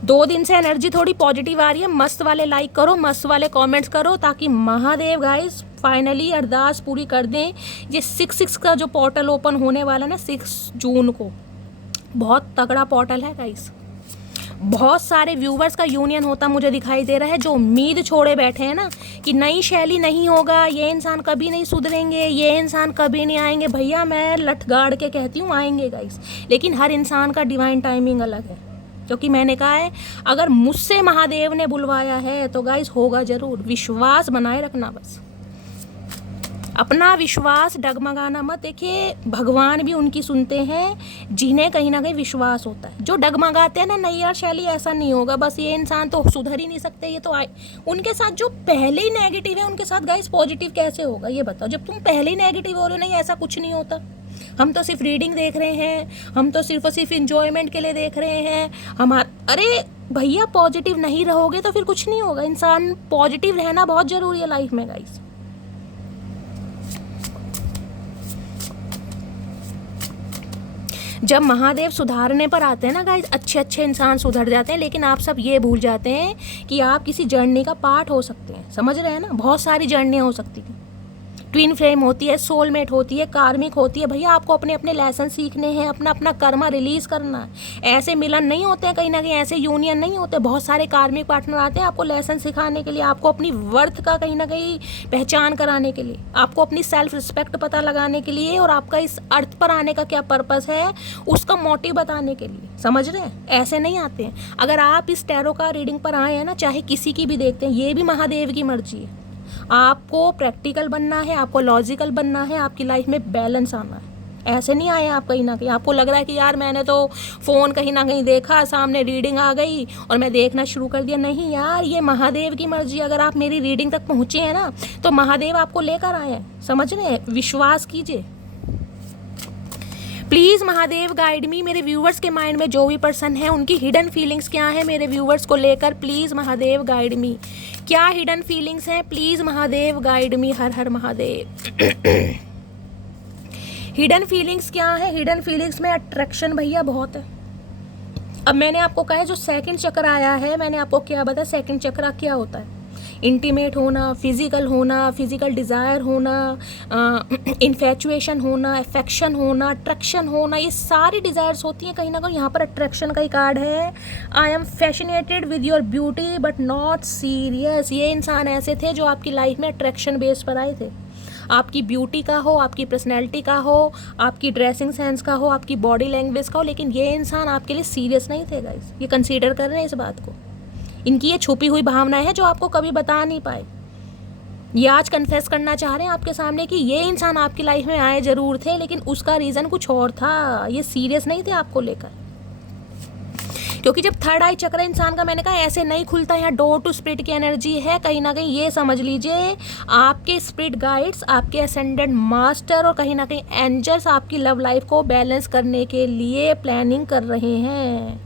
2 दिन से एनर्जी थोड़ी पॉजिटिव आ रही है। मस्त वाले लाइक करो, मस्त वाले कमेंट्स करो, ताकि महादेव गाइस फाइनली अरदास पूरी कर दें। ये 6/6 का जो पोर्टल ओपन होने वाला ना 6 जून को, बहुत तगड़ा पोर्टल है गाइस। बहुत सारे व्यूवर्स का यूनियन होता मुझे दिखाई दे रहा है, जो उम्मीद छोड़े बैठे हैं ना कि नई शैली नहीं होगा, ये इंसान कभी नहीं सुधरेंगे, ये इंसान कभी नहीं आएंगे। भैया मैं लठ गाड़ के कहती हूँ आएंगे गाइस, लेकिन हर इंसान का डिवाइन टाइमिंग अलग है। क्योंकि मैंने कहा है अगर मुझसे महादेव ने बुलवाया है तो गाइस होगा ज़रूर। विश्वास बनाए रखना, बस अपना विश्वास डगमगाना मत। देखिए भगवान भी उनकी सुनते हैं जिन्हें कहीं ना कहीं विश्वास होता है। जो डगमगाते हैं ना, नहीं यार शैली ऐसा नहीं होगा, बस ये इंसान तो सुधर ही नहीं सकते, ये तो आए। उनके साथ जो पहले ही नेगेटिव है उनके साथ गाइस पॉजिटिव कैसे होगा ये बताओ। जब तुम पहले ही नेगेटिव हो रहे हो, नहीं ऐसा कुछ नहीं होता। हम तो सिर्फ रीडिंग देख रहे हैं, हम तो सिर्फ और सिर्फ इंजॉयमेंट के लिए देख रहे हैं। अरे भैया पॉजिटिव नहीं रहोगे तो फिर कुछ नहीं होगा। इंसान पॉजिटिव रहना बहुत ज़रूरी है लाइफ में गाइस। जब महादेव सुधारने पर आते हैं ना गाइस, अच्छे इंसान सुधर जाते हैं, लेकिन आप सब ये भूल जाते हैं कि आप किसी जर्नी का पार्ट हो सकते हैं। समझ रहे हैं ना, बहुत सारी जर्नियाँ हो सकती हैं। ट्विन फ्लेम होती है, सोलमेट होती है, कार्मिक होती है। भैया आपको अपने अपने लेसन सीखने हैं, अपना अपना कर्मा रिलीज करना है। ऐसे मिलन नहीं होते हैं कहीं ना कहीं, ऐसे यूनियन नहीं होते। बहुत सारे कार्मिक पार्टनर आते हैं आपको लेसन सिखाने के लिए, आपको अपनी वर्थ का कहीं ना कहीं पहचान कराने के लिए, आपको अपनी सेल्फ रिस्पेक्ट पता लगाने के लिए, और आपका इस अर्थ पर आने का क्या पर्पस है उसका मोटिव बताने के लिए। समझ रहे हैं? ऐसे नहीं आते हैं। अगर आप इस टैरो का रीडिंग पर आए हैं ना, चाहे किसी की भी देखते हैं, ये भी महादेव की मर्जी है। आपको प्रैक्टिकल बनना है, आपको लॉजिकल बनना है, आपकी लाइफ में बैलेंस आना है। ऐसे नहीं आए आप कहीं ना कहीं। आपको लग रहा है कि यार मैंने तो फ़ोन कहीं ना कहीं देखा, सामने रीडिंग आ गई और मैं देखना शुरू कर दिया। नहीं यार, ये महादेव की मर्जी। अगर आप मेरी रीडिंग तक पहुँचे हैं ना, तो महादेव आपको लेकर आए हैं। समझ रहे हैं? विश्वास कीजिए। Please Mahadev guide me. मेरे व्यूवर्स के माइंड में जो भी पर्सन है उनकी हिडन फीलिंग्स क्या है मेरे व्यूवर्स को लेकर, प्लीज़ महादेव गाइड मी। क्या हिडन फीलिंग्स हैं? प्लीज़ महादेव गाइड मी। हर हर महादेव। हिडन फीलिंग्स क्या है? हिडन फीलिंग्स में अट्रैक्शन भैया बहुत है। अब मैंने आपको कहा है जो सेकंड चक्र आया है, मैंने आपको क्या बताया सेकंड चक्र क्या होता है? इंटीमेट होना, फिजिकल डिज़ायर होना, इन्फेचुएशन होना, अफेक्शन होना, अट्रैक्शन होना, ये सारी डिज़ायर्स होती हैं कहीं ना कहीं। यहाँ पर अट्रैक्शन का ही कार्ड है। I am fascinated with your beauty but not serious. ये इंसान ऐसे थे जो आपकी लाइफ में अट्रैक्शन बेस पर आए थे। आपकी ब्यूटी का हो, आपकी पर्सनैलिटी का हो, आपकी ड्रेसिंग सेंस का हो, आपकी बॉडी लैंग्वेज का हो, लेकिन ये इंसान आपके लिए सीरियस नहीं थे गाइस। ये कंसीडर कर रहे हैं इस बात को। इनकी ये छुपी हुई भावनाएं हैं जो आपको कभी बता नहीं पाए। ये आज कन्फेस करना चाह रहे हैं आपके सामने कि ये इंसान आपकी लाइफ में आए जरूर थे, लेकिन उसका रीज़न कुछ और था। ये सीरियस नहीं थे आपको लेकर। क्योंकि जब थर्ड आई चक्र इंसान का, मैंने कहा ऐसे नहीं खुलता, यहाँ डोर टू स्पिरिट की एनर्जी है। कहीं ना कहीं ये समझ लीजिए आपके स्पिरिट गाइड्स, आपके असेंडेंट मास्टर और कहीं ना कहीं एंजल्स आपकी लव लाइफ को बैलेंस करने के लिए प्लानिंग कर रहे हैं।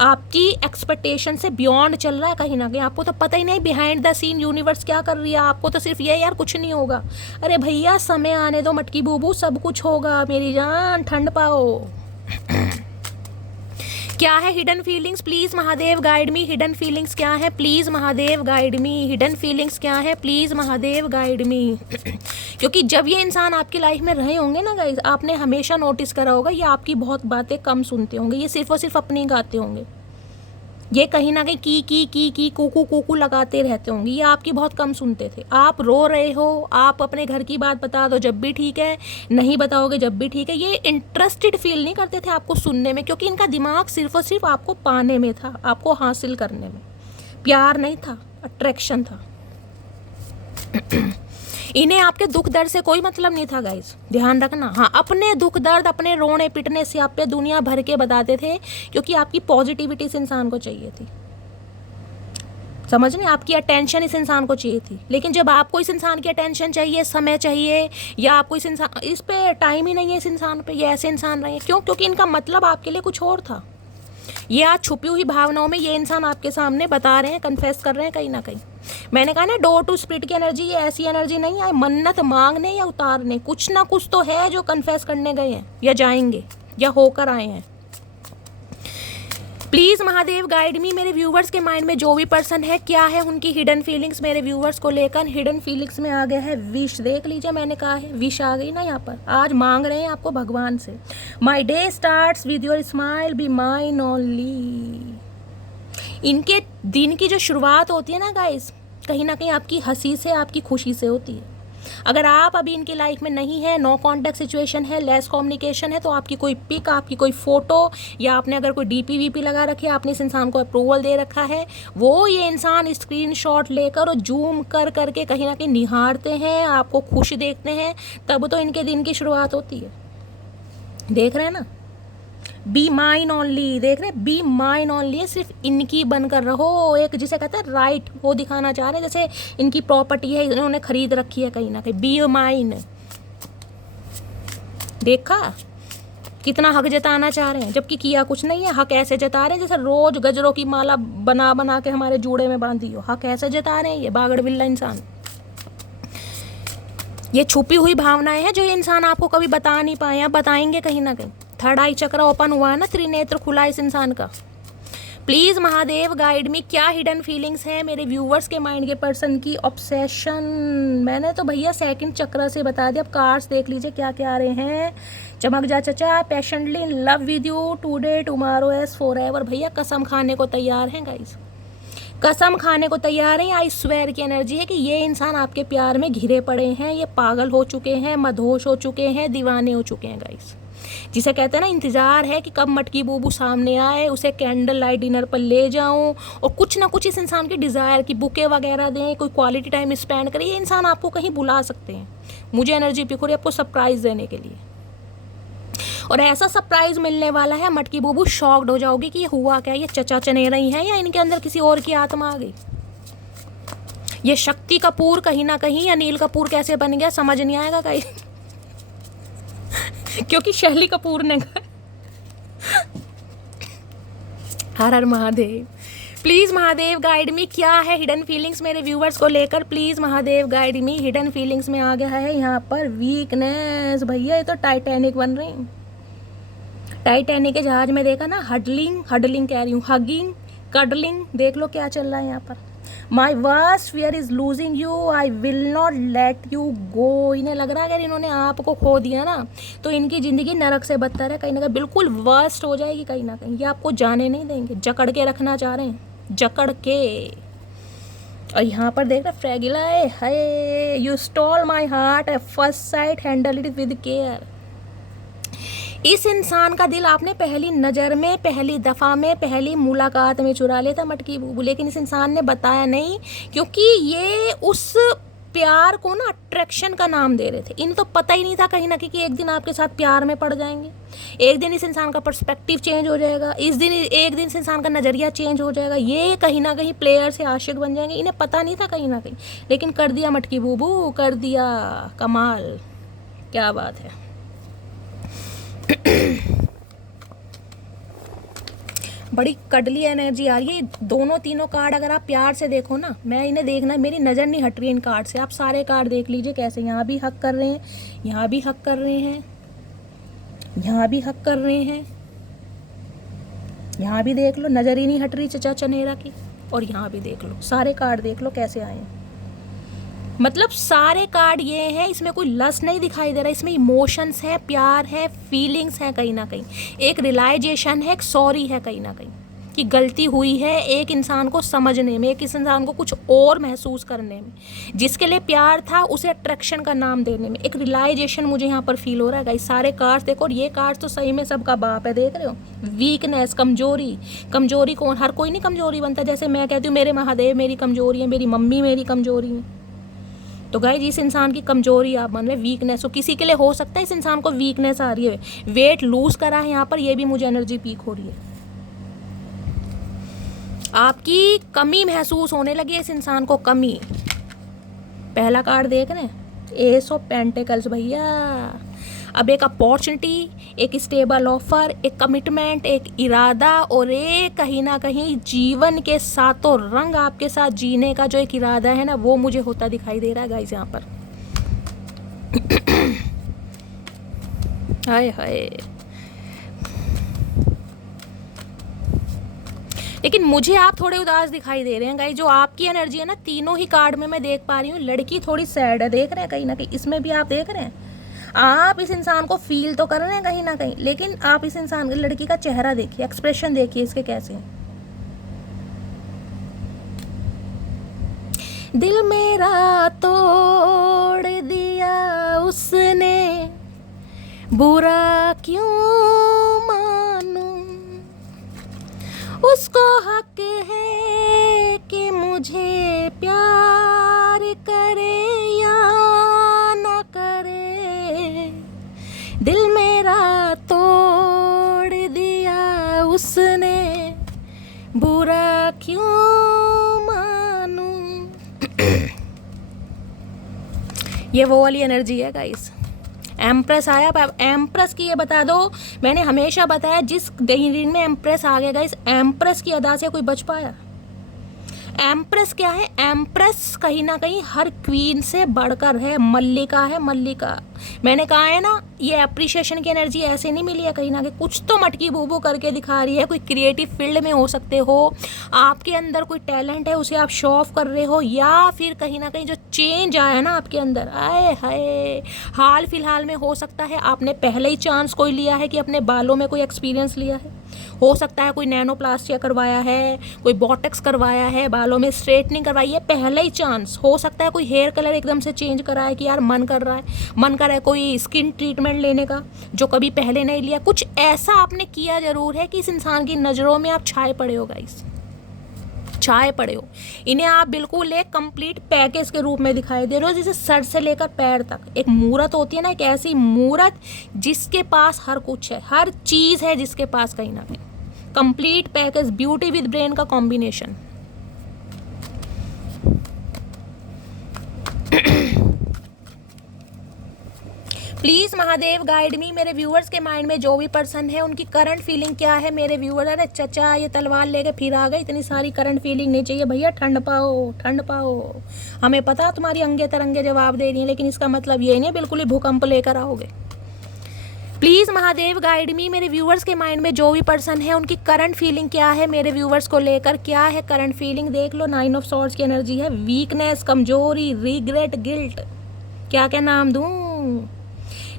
आपकी एक्सपेक्टेशन से बियॉन्ड चल रहा है कहीं ना कहीं। आपको तो पता ही नहीं बिहाइंड द सीन यूनिवर्स क्या कर रही है। आपको तो सिर्फ ये यार कुछ नहीं होगा। अरे भैया समय आने दो मटकी बूबू, सब कुछ होगा मेरी जान, ठंड पाओ। क्या है hidden feelings? Please Mahadev guide me. Hidden feelings क्या है? Please Mahadev guide me. Hidden feelings क्या है? प्लीज़ महादेव गाइड मी। क्योंकि जब ये इंसान आपकी लाइफ में रहे होंगे ना गाइज, आपने हमेशा नोटिस करा होगा ये आपकी बहुत बातें कम सुनते होंगे। ये सिर्फ और सिर्फ अपनी गाते होंगे। ये कहीं ना कहीं की कूकू लगाते रहते होंगे। ये आपकी बहुत कम सुनते थे। आप रो रहे हो, आप अपने घर की बात बता दो जब भी ठीक है, नहीं बताओगे जब भी ठीक है। ये इंटरेस्टेड फील नहीं करते थे आपको सुनने में, क्योंकि इनका दिमाग सिर्फ और सिर्फ आपको पाने में था, आपको हासिल करने में। प्यार नहीं था, अट्रैक्शन था। इन्हें आपके दुख दर्द से कोई मतलब नहीं था गाइज, ध्यान रखना। हाँ, अपने दुख दर्द, अपने रोने पिटने से आप पे दुनिया भर के बताते थे, क्योंकि आपकी पॉजिटिविटी इस इंसान को चाहिए थी। समझ रहे? आपकी अटेंशन इस इंसान को चाहिए थी। लेकिन जब आपको इस इंसान की अटेंशन चाहिए, समय चाहिए, या आपको इस पे टाइम ही नहीं है इस इंसान पे, ये ऐसे इंसान रहे हैं। क्यों? क्योंकि इनका मतलब आपके लिए कुछ और था। ये आज छुपी हुई भावनाओं में ये इंसान आपके सामने बता रहे हैं, कन्फेस कर रहे हैं कहीं ना कहीं। मैंने कहा ना, डोर टू स्पिरिट की एनर्जी, ये ऐसी एनर्जी नहीं है मन्नत मांगने या उतारने। कुछ ना कुछ तो है जो कन्फेस करने गए हैं, या जाएंगे, या होकर आए हैं। Please Mahadev guide me. मेरे व्यूवर्स के माइंड में जो भी पर्सन है, क्या है उनकी हिडन फीलिंग्स मेरे व्यूवर्स को लेकर। हिडन फीलिंग्स में आ गया है विश। देख लीजिए, मैंने कहा है विश आ गई ना यहाँ पर। आज मांग रहे हैं आपको भगवान से। My day starts with your smile, be mine only. इनके दिन की जो शुरुआत होती है ना गाइस, कहीं ना कहीं आपकी हंसी से, आपकी खुशी से होती है। अगर आप अभी इनकी लाइफ में नहीं है, नो कॉन्टैक्ट सिचुएशन है, लेस कम्युनिकेशन है, तो आपकी कोई पिक, आपकी कोई फोटो, या आपने अगर कोई डीपी वीपी लगा रखी है, आपने इस इंसान को अप्रूवल दे रखा है, वो ये इंसान स्क्रीनशॉट लेकर और जूम कर करके कहीं ना कहीं निहारते हैं, आपको खुश देखते हैं, तब तो इनके दिन की शुरुआत होती है। देख रहे हैं ना, बी माइन ओनली। देख रहे, बी माइन ओनली, सिर्फ इनकी बनकर रहो। एक जिसे कहते हैं राइट, वो दिखाना चाह रहे हैं, जैसे इनकी प्रॉपर्टी है, इन्होंने खरीद रखी है कहीं ना कहीं। बी माइन, देखा कितना हक जताना चाह रहे हैं, जबकि किया कुछ नहीं है। हक ऐसे जता रहे हैं जैसे रोज गजरों की माला बना बना के हमारे जूड़े में बांधी हो। हक ऐसे जता रहे हैं ये बागड़ बिल्ला इंसान। ये छुपी हुई भावनाएं हैं जो ये इंसान आपको कभी बता नहीं पाए, या बताएंगे कहीं ना कहीं। थर्ड आई चक्र ओपन हुआ है ना, त्रिनेत्र खुला इस इंसान का। प्लीज़ महादेव गाइड मी, क्या हिडन फीलिंग्स है मेरे व्यूवर्स के माइंड के पर्सन की ऑब्सेशन। मैंने तो भैया सेकंड चक्र से बता दिया, अब कार्ड्स देख लीजिए क्या क्या आ रहे हैं। चमक जा चचा, passionately in love with you, today tomorrow as forever. भैया कसम खाने को तैयार हैं गाइस, कसम खाने को तैयार हैं। आई स्वेयर की एनर्जी है कि ये इंसान आपके प्यार में घिरे पड़े हैं, ये पागल हो चुके हैं, मदहोश हो चुके हैं, दीवाने हो चुके हैं गाइस। जिसे कहते हैं ना, इंतज़ार है कि कब मटकी बूबू सामने आए, उसे कैंडल लाइट डिनर पर ले जाऊं और कुछ ना कुछ इस इंसान की डिज़ायर की बुके वगैरह दें, कोई क्वालिटी टाइम स्पेंड करें। ये इंसान आपको कहीं बुला सकते हैं। मुझे एनर्जी पिक हो रही है आपको सरप्राइज़ देने के लिए, और ऐसा सरप्राइज़ मिलने वाला है मटकी बूबू शॉक्ड हो जाओगी कि ये हुआ क्या, ये चचा चनेरा ही हैं या इनके अंदर किसी और की आत्मा आ गई। ये शक्ति कपूर कहीं ना कहीं अनिल कपूर कैसे बन गया समझ नहीं आएगा कहीं क्योंकि शैली कपूर ने हर हर Mahadev. Please Mahadev guide me, क्या है हिडन फीलिंग्स मेरे व्यूवर्स को लेकर। Please Mahadev guide me. Hidden feelings में आ गया है यहाँ पर वीकनेस। भैया ये तो टाइटैनिक बन रही हूँ। टाइटैनिक के जहाज में देखा ना, हडलिंग कह रही हूँ, हगिंग, कडलिंग, देख लो क्या चल रहा है यहाँ पर। माई worst fear is losing you, I will not let you go. इन्हें लग रहा है अगर इन्होंने आपको खो दिया ना तो इनकी ज़िंदगी नरक से बदतर है, कहीं ना कहीं बिल्कुल वर्स्ट हो जाएगी कहीं ना कहीं। ये आपको जाने नहीं देंगे, जकड़ के रखना चाह रहे हैं, जकड़ के। और यहाँ पर देख रहे फ्रैगिला है, hi you stall my heart at first sight, handle it with care. इस इंसान का दिल आपने पहली नज़र में, पहली दफ़ा में, पहली मुलाकात में चुरा लिया था मटकी बूबू, लेकिन इस इंसान ने बताया नहीं, क्योंकि ये उस प्यार को ना अट्रैक्शन का नाम दे रहे थे। इन्हें तो पता ही नहीं था कहीं ना कहीं कि एक दिन आपके साथ प्यार में पड़ जाएंगे, एक दिन इस इंसान का पर्सपेक्टिव चेंज हो जाएगा, एक दिन इस इंसान का नज़रिया चेंज हो जाएगा, ये कहीं ना कहीं प्लेयर से आशिक बन जाएंगे। इन्हें पता नहीं था कहीं ना कहीं, लेकिन कर दिया मटकी बूबू, कर दिया कमाल। क्या बात है। बड़ी कड़ली एनर्जी आ रही है। दोनों तीनों कार्ड अगर आप प्यार से देखो ना, मैं इन्हें देखना, मेरी नज़र नहीं हट रही इन कार्ड से। आप सारे कार्ड देख लीजिए कैसे, यहाँ भी हक कर रहे हैं, यहाँ भी हक कर रहे हैं, यहाँ भी हक कर रहे हैं, यहाँ भी देख लो, नज़र ही नहीं हट रही चचा चनेरा की। और यहाँ भी देख लो, सारे कार्ड देख लो कैसे आए हैं। मतलब सारे कार्ड ये हैं, इसमें कोई लस्ट नहीं दिखाई दे रहा, इसमें इमोशंस है, प्यार है, फीलिंग्स है, कहीं ना कहीं एक रियलाइजेशन है, एक सॉरी है कहीं ना कहीं कि गलती हुई है एक इंसान को समझने में, एक इस इंसान को कुछ और महसूस करने में, जिसके लिए प्यार था उसे अट्रैक्शन का नाम देने में, एक रियलाइजेशन मुझे यहाँ पर फील हो रहा है गाइस। सारे कार्ड्स देखो, और ये कार्ड्स तो सही में सबका बाप है, देख रहे हो। वीकनेस, कमजोरी। कमजोरी कौन, हर कोई नहीं कमजोरी बनता। जैसे मैं कहती हूँ मेरे महादेव मेरी कमजोरी है, मेरी मम्मी मेरी कमजोरी है, तो गाइस इस इंसान की कमजोरी आप मान रहे, वीकनेस हो, किसी के लिए हो सकता है इस इंसान को वीकनेस आ रही है, वेट लूज करा है यहाँ पर, ये भी मुझे एनर्जी पीक हो रही है। आपकी कमी महसूस होने लगी है इस इंसान को, कमी। पहला कार्ड देख रहे हैं, एस ऑफ पेंटिकल्स भैया। अब एक अपॉर्चुनिटी, एक स्टेबल ऑफर, एक कमिटमेंट, एक इरादा, और एक कहीं ना कहीं जीवन के सातों रंग आपके साथ जीने का जो एक इरादा है ना, वो मुझे होता दिखाई दे रहा है गाइस यहाँ पर। हाय हाय। लेकिन मुझे आप थोड़े उदास दिखाई दे रहे हैं गाइस। जो आपकी एनर्जी है ना, तीनों ही कार्ड में मैं देख पा रही हूँ, लड़की थोड़ी सैड है, देख रहे हैं कहीं ना कहीं, इसमें भी आप देख रहे हैं। आप इस इंसान को फील तो कर रहे हैं कहीं ना कहीं, लेकिन आप इस इंसान लड़की का चेहरा देखिए, एक्सप्रेशन देखिए इसके कैसे। दिल मेरा तोड़ दिया उसने, बुरा क्यों मानूं, उसको हक है कि मुझे प्यार करे या ना करे। दिल मेरा तोड़ दिया उसने, बुरा क्यों मानूं। ये वो वाली एनर्जी है गाइस। एम्प्रेस आया, अब एम्प्रेस की ये बता दो, मैंने हमेशा बताया जिस दिन में एम्प्रेस आ गया गाइस, एम्प्रेस की अदा से कोई बच पाया। एम्प्रेस क्या है, एम्प्रेस कहीं ना कहीं हर क्वीन से बढ़कर है, मल्लिका है, मल्लिका। मैंने कहा है ना, ये अप्रिशिएशन की एनर्जी ऐसे नहीं मिली है, कहीं ना कहीं कुछ तो मटकी बूबू करके दिखा रही है। कोई क्रिएटिव फील्ड में हो सकते हो, आपके अंदर कोई टैलेंट है उसे आप शो ऑफ कर रहे हो, या फिर कहीं ना कहीं जो चेंज आया ना आपके अंदर, आए हाय, हाल फिलहाल में हो सकता है आपने पहले ही चांस कोई लिया है कि अपने बालों में कोई एक्सपीरियंस लिया है। हो सकता है कोई नैनोप्लास्टिया करवाया है, कोई बॉटेक्स करवाया है, बालों में स्ट्रेटनिंग करवाई है, पहले ही चांस। हो सकता है कोई हेयर कलर एकदम से चेंज करा है कि यार मन कर रहा है कोई स्किन ट्रीटमेंट लेने का जो कभी पहले नहीं लिया। कुछ ऐसा आपने किया जरूर है कि इस इंसान की नज़रों में आप छाए पड़े हो गाइस, छाए पड़े हो। इन्हें आप बिल्कुल एक कंप्लीट पैकेज के रूप में दिखाई दे रहे हो, जैसे सर से लेकर पैर तक। एक मूरत होती है ना, एक ऐसी मूरत जिसके पास हर कुछ है, हर चीज़ है जिसके पास, कहीं ना कहीं complete package, beauty with brain का combination. Please Mahadev guide me, मेरे व्यूअर्स के माइंड में जो भी पर्सन है उनकी करंट फीलिंग क्या है मेरे व्यूअर। अरे चचा ये तलवार लेके फिर आ गए, इतनी सारी करंट फीलिंग नहीं चाहिए भैया, ठंड पाओ ठंड पाओ। हमें पता तुम्हारी अंगे तरंगे जवाब दे रही हैं, लेकिन इसका मतलब ये नहीं बिल्कुल ही भूकंप लेकर आओगे। प्लीज़ महादेव गाइड मी, मेरे व्यूअर्स के माइंड में जो भी पर्सन है उनकी करंट फीलिंग क्या है मेरे व्यूअर्स को लेकर। क्या है करंट फीलिंग, देख लो 9 ऑफ सॉर्ड्स की एनर्जी है, वीकनेस, कमजोरी, रिग्रेट, गिल्ट, क्या क्या नाम दूँ।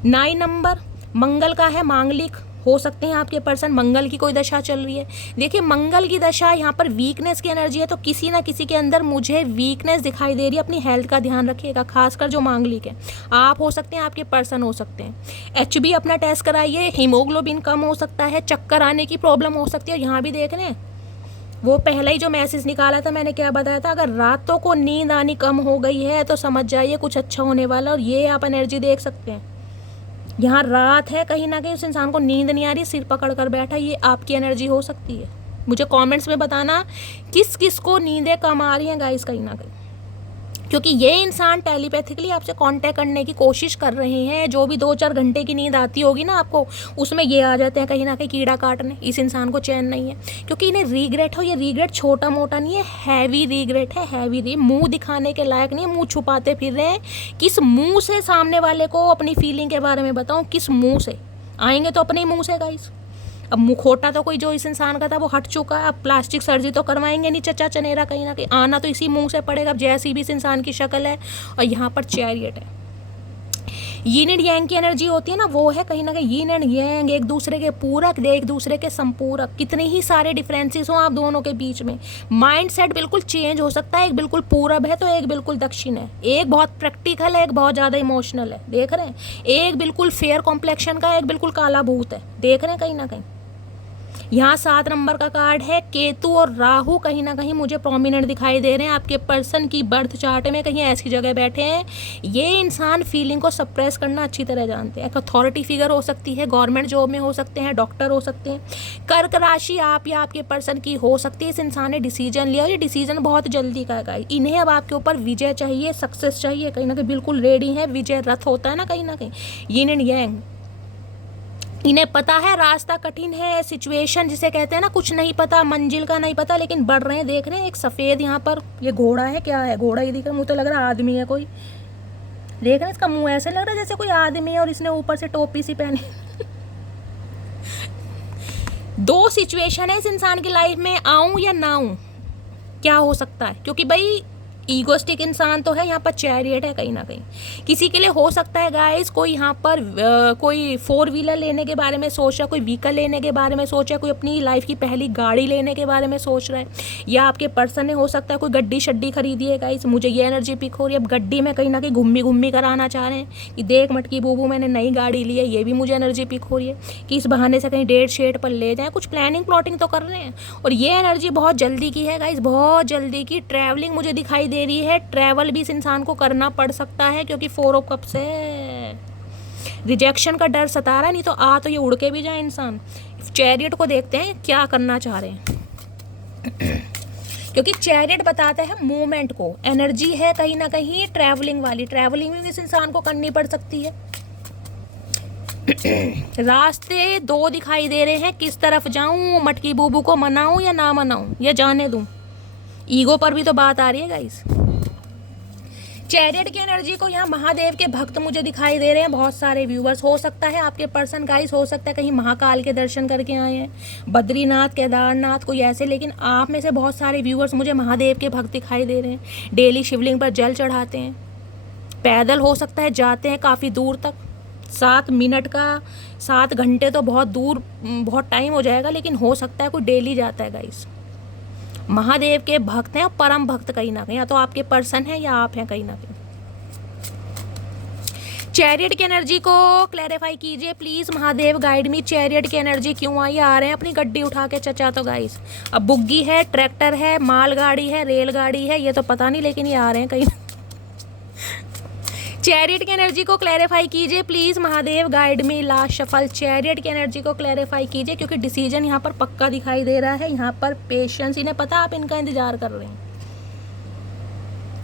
9 नंबर मंगल का है, मांगलिक हो सकते हैं आपके पर्सन, मंगल की कोई दशा चल रही है। देखिए मंगल की दशा यहाँ पर वीकनेस की एनर्जी है, तो किसी ना किसी के अंदर मुझे वीकनेस दिखाई दे रही है। अपनी हेल्थ का ध्यान रखिएगा, खासकर जो मांगलिक है, आप हो सकते हैं, आपके पर्सन हो सकते हैं। HB अपना टेस्ट कराइए, हीमोग्लोबिन कम हो सकता है, चक्कर आने की प्रॉब्लम हो सकती है। यहाँ भी देख रहे हैं वो पहले ही जो मैसेज निकाला था मैंने, क्या बताया था, अगर रातों को नींद आनी कम हो गई है तो समझ जाइए कुछ अच्छा होने वाला। और ये आप एनर्जी देख सकते हैं, यहाँ रात है, कहीं ना कहीं उस इंसान को नींद नहीं आ रही, सिर पकड़ कर बैठा, ये आपकी एनर्जी हो सकती है। मुझे कमेंट्स में बताना किस किस को नींदें कम आ रही हैं गाइस, कहीं ना कहीं, क्योंकि ये इंसान टेलीपैथिकली आपसे कांटेक्ट करने की कोशिश कर रहे हैं। जो भी 2-4 घंटे की नींद आती होगी ना आपको, उसमें ये आ जाते हैं कहीं ना कहीं कीड़ा काटने। इस इंसान को चैन नहीं है, क्योंकि इन्हें रीग्रेट हो, ये रीग्रेट छोटा मोटा नहीं है, हैवी रीग्रेट है, हैवी मुंह दिखाने के लायक नहीं है, मुंह छुपाते फिर रहे हैं। किस मुंह से सामने वाले को अपनी फीलिंग के बारे में बताऊँ, किस मुंह से आएंगे, तो अपने मुंह से गाइस। अब मुखौटा तो कोई जो इस इंसान का था वो हट चुका है, अब प्लास्टिक सर्जरी तो करवाएंगे नहीं चचा चनेरा, कहीं ना कहीं आना तो इसी मुंह से पड़ेगा। अब जैसी भी इस इंसान की शक्ल है, और यहाँ पर चैरियट है, यीन एंड यांग की एनर्जी होती है ना, वो है कहीं ना कहीं यीन एंड यांग, एक दूसरे के पूरक, एक दूसरे के संपूरक। कितने ही सारे डिफरेंसेस हों आप दोनों के बीच में, माइंड सेट बिल्कुल चेंज हो सकता है। एक बिल्कुल पूरब है तो एक बिल्कुल दक्षिण है, एक बहुत प्रैक्टिकल है, एक बहुत ज़्यादा इमोशनल है, देख रहे हैं। एक बिल्कुल फेयर कॉम्प्लेक्शन का है, एक बिल्कुल काला भूत है, देख रहे हैं कहीं ना कहीं। यहाँ 7 नंबर का कार्ड है, केतु और राहु कहीं ना कहीं मुझे प्रोमिनेंट दिखाई दे रहे हैं आपके पर्सन की बर्थ चार्ट में, कहीं ऐसी जगह बैठे हैं। ये इंसान फीलिंग को सप्रेस करना अच्छी तरह जानते हैं। एक अथॉरिटी फिगर हो सकती है, गवर्नमेंट जॉब में हो सकते हैं, डॉक्टर हो सकते हैं। कर्क राशि आप या आपके पर्सन की हो सकती है। इस इंसान ने डिसीजन लिया, ये डिसीजन बहुत जल्दी का है। इन्हें अब आपके ऊपर विजय चाहिए, सक्सेस चाहिए, कहीं ना कहीं बिल्कुल रेडी है। विजय रथ होता है ना कहीं ना कहीं, यीन एंड यांग। इन्हें पता है रास्ता कठिन है, सिचुएशन जिसे कहते हैं ना, कुछ नहीं पता, मंजिल का नहीं पता, लेकिन बढ़ रहे हैं। देख रहे हैं एक सफ़ेद यहाँ पर, ये घोड़ा है, क्या है घोड़ा, ये दिख रहा है, मुझे तो लग रहा है आदमी है कोई। देख रहे हैं इसका मुंह ऐसे लग रहा है जैसे कोई आदमी है, और इसने ऊपर से टोपी सी पहनी। 2 सिचुएशन है इस इंसान की लाइफ में, आऊँ या ना आऊँ, क्या हो सकता है, क्योंकि भाई ईगोस्टिक इंसान तो है, यहाँ पर चैरियट है कहीं ना कहीं। किसी के लिए हो सकता है गाइस, कोई यहाँ पर कोई 4 व्हीलर लेने के बारे में सोच रहा है, कोई व्हीकल लेने के बारे में सोच रहा है, कोई अपनी लाइफ की पहली गाड़ी लेने के बारे में सोच रहा है, या आपके पर्सन ने हो सकता है कोई गड्डी शड्डी खरीदी है गाइस। मुझे ये एनर्जी पिक हो रही है। अब गड्डी में कहीं ना कहीं घूमी कराना चाह रहे हैं कि देख मटकी बूबू मैंने नई गाड़ी ली है, ये भी मुझे एनर्जी पिक हो रही है कि इस बहाने से कहीं डेट शेट पर ले जाएँ, कुछ प्लानिंग प्लॉटिंग तो कर रहे हैं। और ये एनर्जी बहुत जल्दी की है गाइस, बहुत जल्दी की। ट्रैवलिंग मुझे दिखाई दे रही है, ट्रैवल भी इस इंसान को करना पड़ सकता है, क्योंकि 4 ऑफ कप्स है। रिजेक्शन का डर सता रहा है, नहीं तो तो ये उड़ के भी जाए इंसान। चैरियट को देखते हैं क्या करना चाह रहे हैं, क्योंकि चैरियट बताता है मूवमेंट को, एनर्जी है कहीं ना कहीं ट्रैवलिंग वाली। ट्रैवलिंग भी इस इंसान को करनी पड़ सकती है। रास्ते 2 दिखाई दे रहे हैं, किस तरफ जाऊं, मटकी बूबू को मनाऊं या ना मनाऊं, या जाने दूं। ईगो पर भी तो बात आ रही है गाइस। चैरियट की एनर्जी को यहाँ महादेव के भक्त मुझे दिखाई दे रहे हैं, बहुत सारे व्यूवर्स। हो सकता है आपके पर्सन गाइस, हो सकता है कहीं महाकाल के दर्शन करके आए हैं, बद्रीनाथ, केदारनाथ, कोई ऐसे, लेकिन आप में से बहुत सारे व्यूवर्स मुझे महादेव के भक्त दिखाई दे रहे हैं। डेली शिवलिंग पर जल चढ़ाते हैं, पैदल हो सकता है जाते हैं काफ़ी दूर तक। 7 मिनट का 7 घंटे तो बहुत दूर, बहुत टाइम हो जाएगा, लेकिन हो सकता है कोई डेली जाता है गाइस। महादेव के भक्त हैं और परम भक्त कहीं ना कहीं, या तो आपके पर्सन हैं या आप हैं कहीं ना कहीं। चैरियट की एनर्जी को क्लैरिफाई कीजिए please Mahadev, guide me. Chariot की एनर्जी क्यों आई? आ रहे हैं अपनी गड्डी उठा के चचा तो गाइस। अब बुग्गी है, ट्रैक्टर है, मालगाड़ी है, रेलगाड़ी है, ये तो पता नहीं, लेकिन ये आ रहे हैं कहीं। चैरियट की एनर्जी को क्लैरिफाई कीजिए please Mahadev, guide me. Last shuffle, chariot की एनर्जी को क्लैरिफाई कीजिए, क्योंकि डिसीजन यहाँ पर पक्का दिखाई दे रहा है। यहाँ पर पेशेंस, इन्हें पता आप इनका इंतजार कर रहे हैं,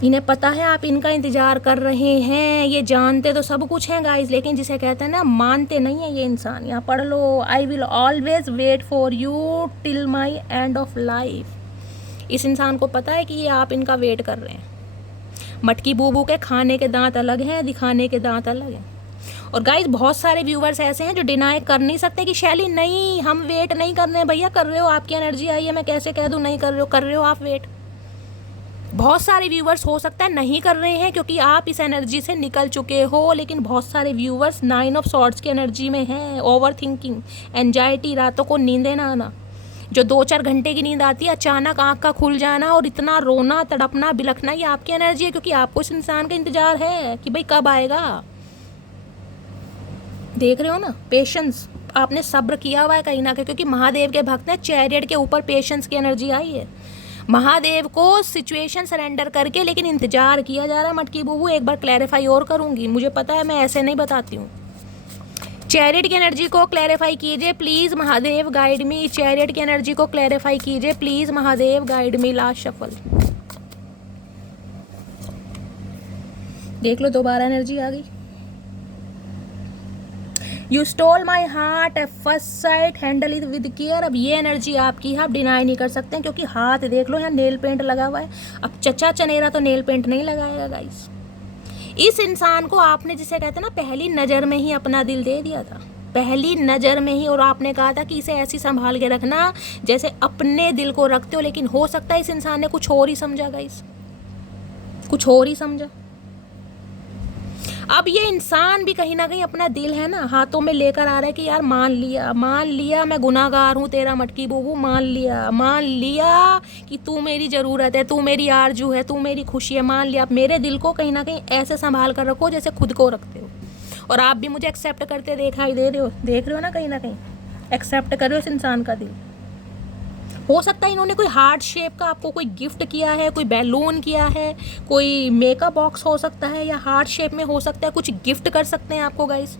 इन्हें पता है आप इनका इंतजार कर रहे हैं। ये जानते तो सब कुछ हैं गाइस, लेकिन जिसे कहते हैं ना, मानते नहीं है ये इंसान। यहाँ पढ़ लो, I will always wait for you till my end of life. इस इंसान को पता है कि ये आप इनका वेट कर रहे हैं। मटकी बूबू के खाने के दांत अलग हैं, दिखाने के दांत अलग हैं। और गाइस बहुत सारे व्यूवर्स ऐसे हैं जो डिनाई कर नहीं सकते कि शैली नहीं, हम वेट नहीं कर रहे हैं। भैया कर रहे हो, आपकी एनर्जी आई है, मैं कैसे कह दूँ नहीं कर रहे हो? कर रहे हो आप वेट। बहुत सारे व्यूवर्स हो सकता है नहीं कर रहे हैं क्योंकि आप इस एनर्जी से निकल चुके हो, लेकिन बहुत सारे व्यूवर्स 9 ऑफ सॉर्ड्स की एनर्जी में हैं। ओवर थिंकिंग, एंजाइटी, रातों को नींदें ना आना, जो 2-4 घंटे की नींद आती है, अचानक आँख का खुल जाना और इतना रोना, तड़पना, बिलखना, ये आपकी एनर्जी है, क्योंकि आपको इस इंसान का इंतजार है कि भाई कब आएगा। देख रहे हो ना, पेशेंस, आपने सब्र किया हुआ है कहीं ना कहीं, क्योंकि महादेव के भक्त हैं। चैरियट के ऊपर पेशेंस की एनर्जी आई है। महादेव को सिचुएशन सरेंडर करके लेकिन इंतजार किया जा रहा है। मटकी बूबू एक बार क्लैरिफाई और करूंगी, मुझे पता है मैं ऐसे नहीं बताती हूँ। चैरियट की एनर्जी को क्लैरिफाई कीजिए please Mahadev, guide me. Chariot की एनर्जी को क्लैरिफाई कीजिए please Mahadev, guide me. Last shuffle, देख लो दोबारा एनर्जी आ गई। You stole my heart at first sight, handle it with care. अब ये एनर्जी आपकी है, आप डिनाई नहीं कर सकते हैं, क्योंकि हाथ देख लो, यहाँ नेल पेंट लगा हुआ है। अब चचा चनेरा तो नेल पेंट नहीं लगाएगा गाइस। इस इंसान को आपने, जिसे कहते हैं ना, पहली नज़र में ही अपना दिल दे दिया था, पहली नज़र में ही। और आपने कहा था कि इसे ऐसी संभाल के रखना जैसे अपने दिल को रखते हो, लेकिन हो सकता है इस इंसान ने कुछ और ही समझा गाइस, कुछ और ही समझा। अब ये इंसान भी कहीं ना कहीं अपना दिल है ना हाथों में लेकर आ रहा है कि यार मान लिया मैं गुनाहगार हूँ तेरा मटकी बूबू, मान लिया कि तू मेरी ज़रूरत है, तू मेरी आरजू है, तू मेरी खुशी है, मान लिया। अब मेरे दिल को कहीं ना कहीं ऐसे संभाल कर रखो जैसे खुद को रखते हो। और आप भी मुझे एक्सेप्ट करते दिखाई दे रहे हो, देख रहे हो ना, कहीं ना कहीं एक्सेप्ट कर रहे हो इस इंसान का दिल। हो सकता है इन्होंने कोई हार्ट शेप का आपको कोई गिफ्ट किया है, कोई बैलून किया है, कोई मेकअप बॉक्स हो सकता है, या हार्ट शेप में हो सकता है कुछ गिफ्ट कर सकते हैं आपको गाइस।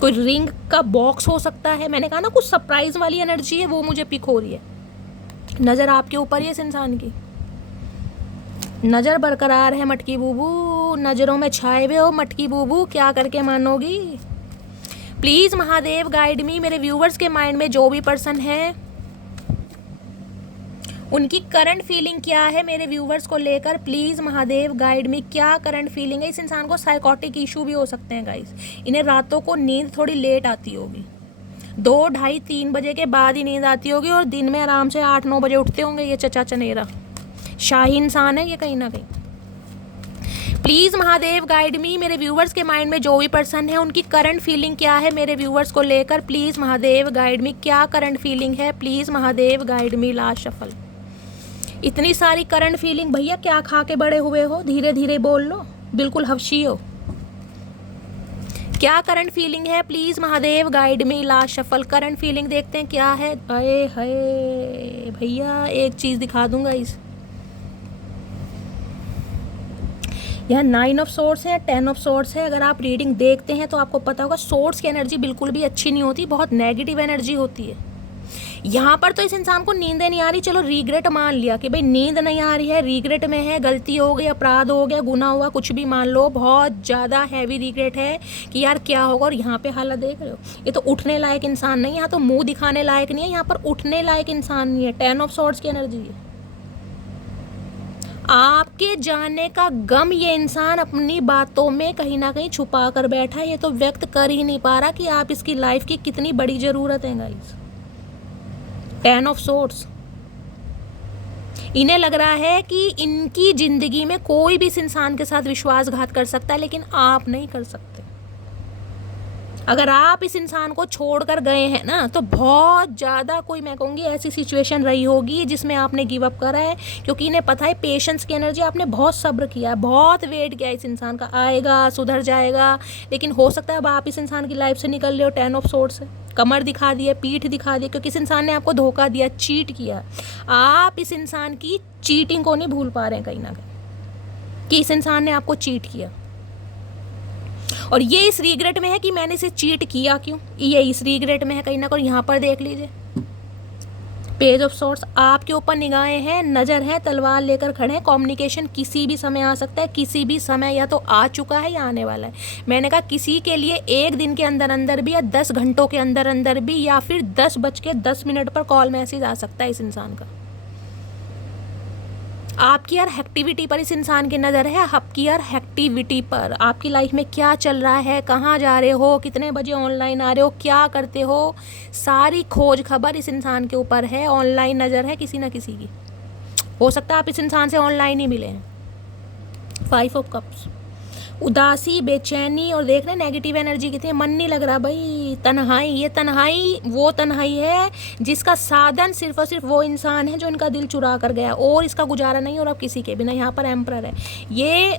कोई रिंग का बॉक्स हो सकता है। मैंने कहा ना कुछ सरप्राइज वाली एनर्जी है, वो मुझे पिक हो रही है। नज़र आपके ऊपर ही इस इंसान की, नज़र बरकरार है मटकी बूबू, नज़रों में छाए हुए हो मटकी बूबू, क्या करके मानोगी? Please Mahadev guide me. मेरे व्यूवर्स के माइंड में जो भी पर्सन है उनकी करंट फीलिंग क्या है मेरे व्यूवर्स को लेकर, प्लीज़ महादेव गाइड मी। क्या करंट फीलिंग है? इस इंसान को साइकोटिक इशू भी हो सकते हैं गाइस। इन्हें रातों को नींद थोड़ी लेट आती होगी, 2, ढाई, 3 बजे के बाद ही नींद आती होगी, और दिन में आराम से 8-9 बजे उठते होंगे ये चचा चनेरा। शाही इंसान है ये कहीं ना कहीं। Please Mahadev guide me. मेरे व्यूवर्स के माइंड में जो भी पर्सन है उनकी करंट फीलिंग क्या है मेरे व्यूवर्स को लेकर, प्लीज़ महादेव गाइड मी। क्या करंट फीलिंग है? Please Mahadev guide me. Last shuffle, इतनी सारी करंट फीलिंग, भैया क्या खा के बड़े हुए हो? धीरे धीरे बोल लो, बिल्कुल हवशी हो। क्या करंट फीलिंग है? Please Mahadev guide me. Last shuffle, current feeling देखते हैं क्या है। अरे हाय भैया, एक चीज दिखा दूंगा इस, यहाँ 9 ऑफ सोर्स है, 10 ऑफ सोर्स है। अगर आप रीडिंग देखते हैं तो आपको पता होगा सोर्स की एनर्जी बिल्कुल भी अच्छी नहीं होती, बहुत नेगेटिव एनर्जी होती है। यहाँ पर तो इस इंसान को नींद नहीं आ रही, चलो रीग्रेट मान लिया कि भाई नींद नहीं आ रही है, रीग्रेट में है, गलती हो गई, अपराध हो गया, गुनाह हुआ, कुछ भी मान लो, बहुत ज़्यादा हैवी रीग्रेट है कि यार क्या होगा। और यहाँ पे हालत देख रहे हो, ये तो उठने लायक इंसान नहीं है, यहाँ तो मुंह दिखाने लायक नहीं है, यहाँ पर उठने लायक इंसान नहीं है। 10 ऑफ सॉर्ड्स की एनर्जी है। आपके जाने का गम ये इंसान अपनी बातों में कहीं ना कहीं छुपा कर बैठा है, ये तो व्यक्त कर ही नहीं पा रहा कि आप इसकी लाइफ की कितनी बड़ी ज़रूरत है गाइस। 10 ऑफ सोर्ड्स, इन्हें लग रहा है कि इनकी ज़िंदगी में कोई भी इस इंसान के साथ विश्वासघात कर सकता है, लेकिन आप नहीं कर सकते। अगर आप इस इंसान को छोड़कर गए हैं ना, तो बहुत ज़्यादा कोई, मैं कहूँगी, ऐसी सिचुएशन रही होगी जिसमें आपने गिव अप करा है, क्योंकि इन्हें पता है पेशेंस की एनर्जी, आपने बहुत सब्र किया है, बहुत वेट किया इस इंसान का, आएगा, सुधर जाएगा, लेकिन हो सकता है अब आप इस इंसान की लाइफ से निकल रहे हो 10 ऑफ सोर्ड्स से। कमर दिखा दिए, पीठ दिखा दिए, क्योंकि इस इंसान ने आपको धोखा दिया, चीट किया। आप इस इंसान की चीटिंग को नहीं भूल पा रहे हैं कहीं ना कहीं, कि इस इंसान ने आपको चीट किया, और ये इस रिग्रेट में है कि मैंने इसे चीट किया क्यों, ये इस रिग्रेट में है कहीं ना कहीं। यहाँ पर देख लीजिए पेज ऑफ सोर्ड्स, आपके ऊपर निगाहें हैं, नज़र है, तलवार लेकर खड़े हैं। कम्युनिकेशन किसी भी समय आ सकता है, किसी भी समय, या तो आ चुका है या आने वाला है। मैंने कहा किसी के लिए 1 दिन के अंदर अंदर भी, या 10 घंटों के अंदर अंदर भी, या फिर 10:10 पर कॉल मैसेज आ सकता है इस इंसान का। आपकी हर एक्टिविटी पर इस इंसान की नज़र है, आपकी हर एक्टिविटी पर। आपकी लाइफ में क्या चल रहा है, कहाँ जा रहे हो, कितने बजे ऑनलाइन आ रहे हो, क्या करते हो, सारी खोज खबर इस इंसान के ऊपर है, ऑनलाइन नज़र है किसी ना किसी की। हो सकता है आप इस इंसान से ऑनलाइन ही मिले हैं। 5 ऑफ कप्स, उदासी, बेचैनी, और देख रहे नेगेटिव एनर्जी कितनी है, मन नहीं लग रहा भाई, तन्हाई। ये तन्हाई वो तन्हाई है जिसका साधन सिर्फ और सिर्फ वो इंसान है जो इनका दिल चुरा कर गया, और इसका गुजारा नहीं, और अब किसी के बिना। यहाँ पर एम्परर है, ये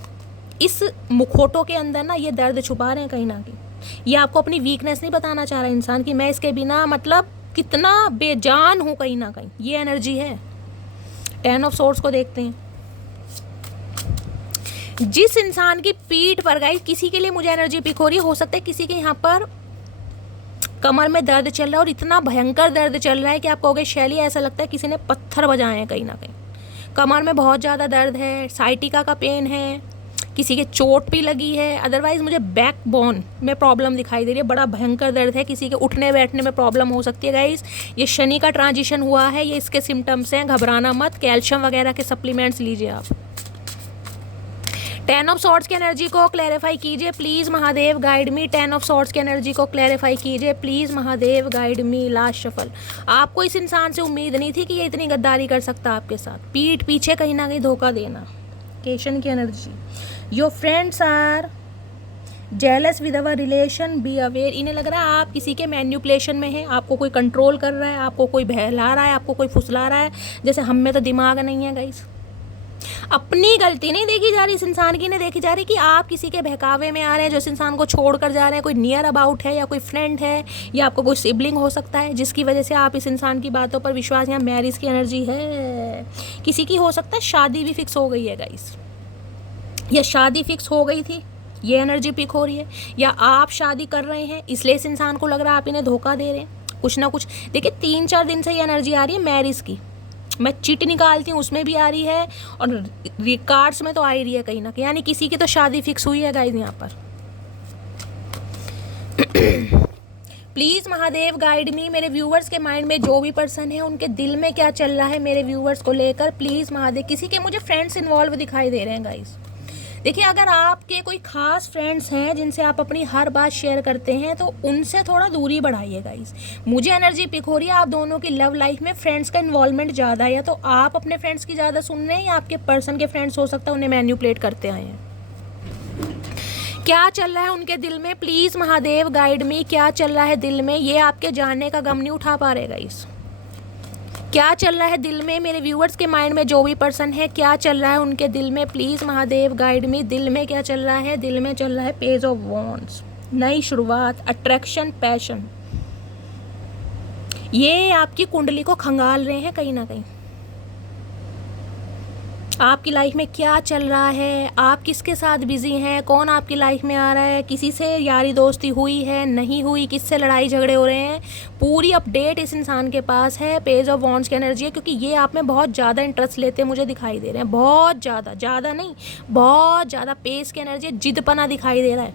इस मुखौटों के अंदर ना ये दर्द छुपा रहे हैं कहीं ना कहीं। ये आपको अपनी वीकनेस नहीं बताना चाह रहा इंसान कि मैं इसके बिना मतलब कितना बेजान हूँ कहीं ना कहीं, ये एनर्जी है। 10 ऑफ सोर्ड्स को देखते हैं। जिस इंसान की पीठ पर, गाइस किसी के लिए मुझे एनर्जी पिक हो रही है, हो सकता है किसी के यहाँ पर कमर में दर्द चल रहा है, और इतना भयंकर दर्द चल रहा है कि आप कहोगे शैली ऐसा लगता है किसी ने पत्थर बजाए हैं कहीं ना कहीं। कमर में बहुत ज़्यादा दर्द है, साइटिका का पेन है, किसी के चोट भी लगी है, अदरवाइज मुझे बैक बोन में प्रॉब्लम दिखाई दे रही है, बड़ा भयंकर दर्द है, किसी के उठने बैठने में प्रॉब्लम हो सकती है। गाइस ये शनि का ट्रांजिशन हुआ है, ये इसके सिम्टम्स हैं, घबराना मत, कैल्शियम वगैरह के सप्लीमेंट्स लीजिए आप। 10 ऑफ सॉर्ड्स की एनर्जी को क्लैरिफाई कीजिए please Mahadev, guide me. 10 of swords की एनर्जी को क्लैरिफाई कीजिए please Mahadev, guide me. Last shuffle, आपको इस इंसान से उम्मीद नहीं थी कि ये इतनी गद्दारी कर सकता आपके साथ, पीठ पीछे कहीं ना कहीं धोखा देना। केशन की energy, your friends are jealous with our relation, be aware. इन्हें लग रहा है आप किसी के मैन्युपुलेशन में है, आपको कोई कंट्रोल कर रहा है, आपको कोई बहला रहा है, आपको कोई फुसला रहा है, जैसे हम में तो दिमाग नहीं है गाइस। अपनी गलती नहीं देखी जा रही, इस इंसान की नहीं देखी जा रही कि आप किसी के बहकावे में आ रहे हैं, जो इस इंसान को छोड़ कर जा रहे हैं। कोई नियर अबाउट है, या कोई फ्रेंड है, या आपको कोई सिबलिंग हो सकता है जिसकी वजह से आप इस इंसान की बातों पर विश्वास, यहाँ मैरिज की एनर्जी है, किसी की हो सकता है शादी भी फिक्स हो गई है गाइस, या शादी फिक्स हो गई थी, ये एनर्जी पिक हो रही है, या आप शादी कर रहे हैं इसलिए इस इंसान को लग रहा है आप इन्हें धोखा दे रहे हैं, कुछ ना कुछ। देखिए 3-4 दिन से ये एनर्जी आ रही है मैरिज की, मैं चिट निकालती हूँ उसमें भी आ रही है, और रिकार्ड्स में तो आ ही रही है कहीं ना कहीं, यानी किसी की तो शादी फिक्स हुई है गाइस यहाँ पर। प्लीज़ महादेव गाइड मी, मेरे व्यूवर्स के माइंड में जो भी पर्सन है उनके दिल में क्या चल रहा है मेरे व्यूवर्स को लेकर, प्लीज़ महादेव। किसी के मुझे फ्रेंड्स इन्वॉल्व दिखाई दे रहे हैं गाइस। देखिए अगर आपके कोई खास फ्रेंड्स हैं जिनसे आप अपनी हर बात शेयर करते हैं, तो उनसे थोड़ा दूरी बढ़ाइए गाइस। मुझे एनर्जी पिक हो रही है आप दोनों की लव लाइफ में फ्रेंड्स का इन्वॉल्वमेंट ज़्यादा है, या तो आप अपने फ्रेंड्स की ज़्यादा सुन रहे हैं, या आपके पर्सन के फ्रेंड्स हो सकता है उन्हें मैन्युपुलेट करते आए हैं। क्या चल रहा है उनके दिल में, प्लीज़ महादेव गाइड मी, क्या चल रहा है दिल में, ये आपके जानने का गम नहीं उठा पा रहे गाइस। क्या चल रहा है दिल में, मेरे व्यूवर्स के माइंड में जो भी पर्सन है, क्या चल रहा है उनके दिल में, प्लीज़ महादेव गाइड मी। दिल में क्या चल रहा है, दिल में चल रहा है पेज ऑफ वॉन्ड्स, नई शुरुआत, अट्रैक्शन, पैशन। ये आपकी कुंडली को खंगाल रहे हैं कहीं ना कहीं। आपकी लाइफ में क्या चल रहा है, आप किसके साथ बिजी हैं, कौन आपकी लाइफ में आ रहा है, किसी से यारी दोस्ती हुई है, नहीं हुई, किससे लड़ाई झगड़े हो रहे हैं, पूरी अपडेट इस इंसान के पास है। पेज ऑफ वॉन्ड्स की एनर्जी है, क्योंकि ये आप में बहुत ज़्यादा इंटरेस्ट लेते हैं, मुझे दिखाई दे रहे हैं, बहुत ज़्यादा, ज़्यादा नहीं बहुत ज़्यादा। पेज की एनर्जी है, जिदपना दिखाई दे रहा है।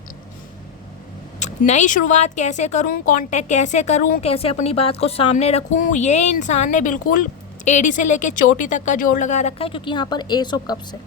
नई शुरुआत कैसे करूं, कांटेक्ट कैसे करूं, कैसे अपनी बात को सामने रखूं, ये इंसान ने बिल्कुल एडी से लेके चोटी तक का जोड़ लगा रखा है, क्योंकि यहाँ पर एस ऑफ कप्स है।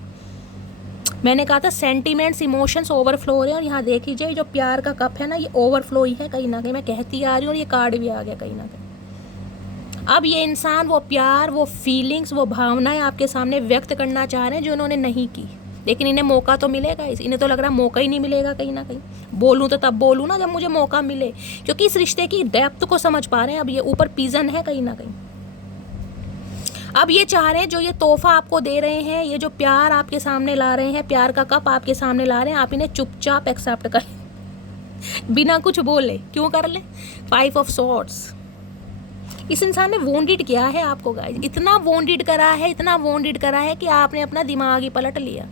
मैंने कहा था सेंटीमेंट्स इमोशंस ओवरफ्लो हो रहे हैं, और यहाँ देख लीजिए जो प्यार का कप है ना, ये ओवरफ्लो ही है कहीं ना कहीं, मैं कहती आ रही हूँ, और ये कार्ड भी आ गया कहीं ना कहीं। अब ये इंसान वो प्यार, वो फीलिंग्स, वो भावनाएं आपके सामने व्यक्त करना चाह रहे हैं जो उन्होंने नहीं की, लेकिन इन्हें मौका तो मिलेगा। इन्हें तो लग रहा है मौका ही नहीं मिलेगा कहीं ना कहीं। बोलूँ तो तब बोलूँ ना जब मुझे मौका मिले, क्योंकि इस रिश्ते की डेप्थ को समझ पा रहे हैं। अब ये ऊपर पीजन है कहीं ना कहीं। अब ये चाह रहे हैं जो ये तोहफा आपको दे रहे हैं, ये जो प्यार आपके सामने ला रहे हैं, प्यार का कप आपके सामने ला रहे हैं, आप इन्हें चुपचाप एक्सेप्ट करें बिना कुछ बोले। क्यों कर ले? 5 ऑफ सॉर्ड्स। इस इंसान ने वोंडेड किया है आपको गाइस, इतना वोंडेड करा है, इतना वोंडेड करा है कि आपने अपना दिमाग ही पलट लिया।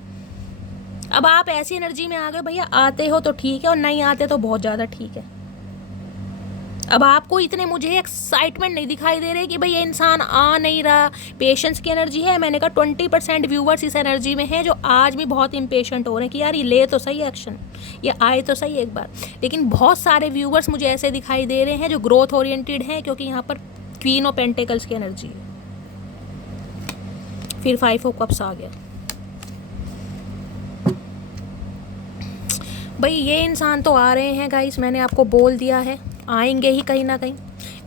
अब आप ऐसी एनर्जी में आ गए, भैया आते हो तो ठीक है और नहीं आते तो बहुत ज़्यादा ठीक है। अब आपको इतने मुझे एक्साइटमेंट नहीं दिखाई दे रहे कि भाई ये इंसान आ नहीं रहा। पेशेंस की एनर्जी है। मैंने कहा 20% व्यूवर्स इस एनर्जी में हैं जो आज भी बहुत इम्पेशेंट हो रहे हैं कि यार ये ले तो सही एक्शन, ये आए तो सही एक बार। लेकिन बहुत सारे व्यूवर्स मुझे ऐसे दिखाई दे रहे हैं जो ग्रोथ ओरिएंटेड हैं, क्योंकि यहाँ पर क्वीन ऑफ पेंटिकल्स की एनर्जी है, फिर 5 ऑफ कप्स आ गया। भाई ये इंसान तो आ रहे हैं गाइस, मैंने आपको बोल दिया है आएंगे ही कहीं ना कहीं।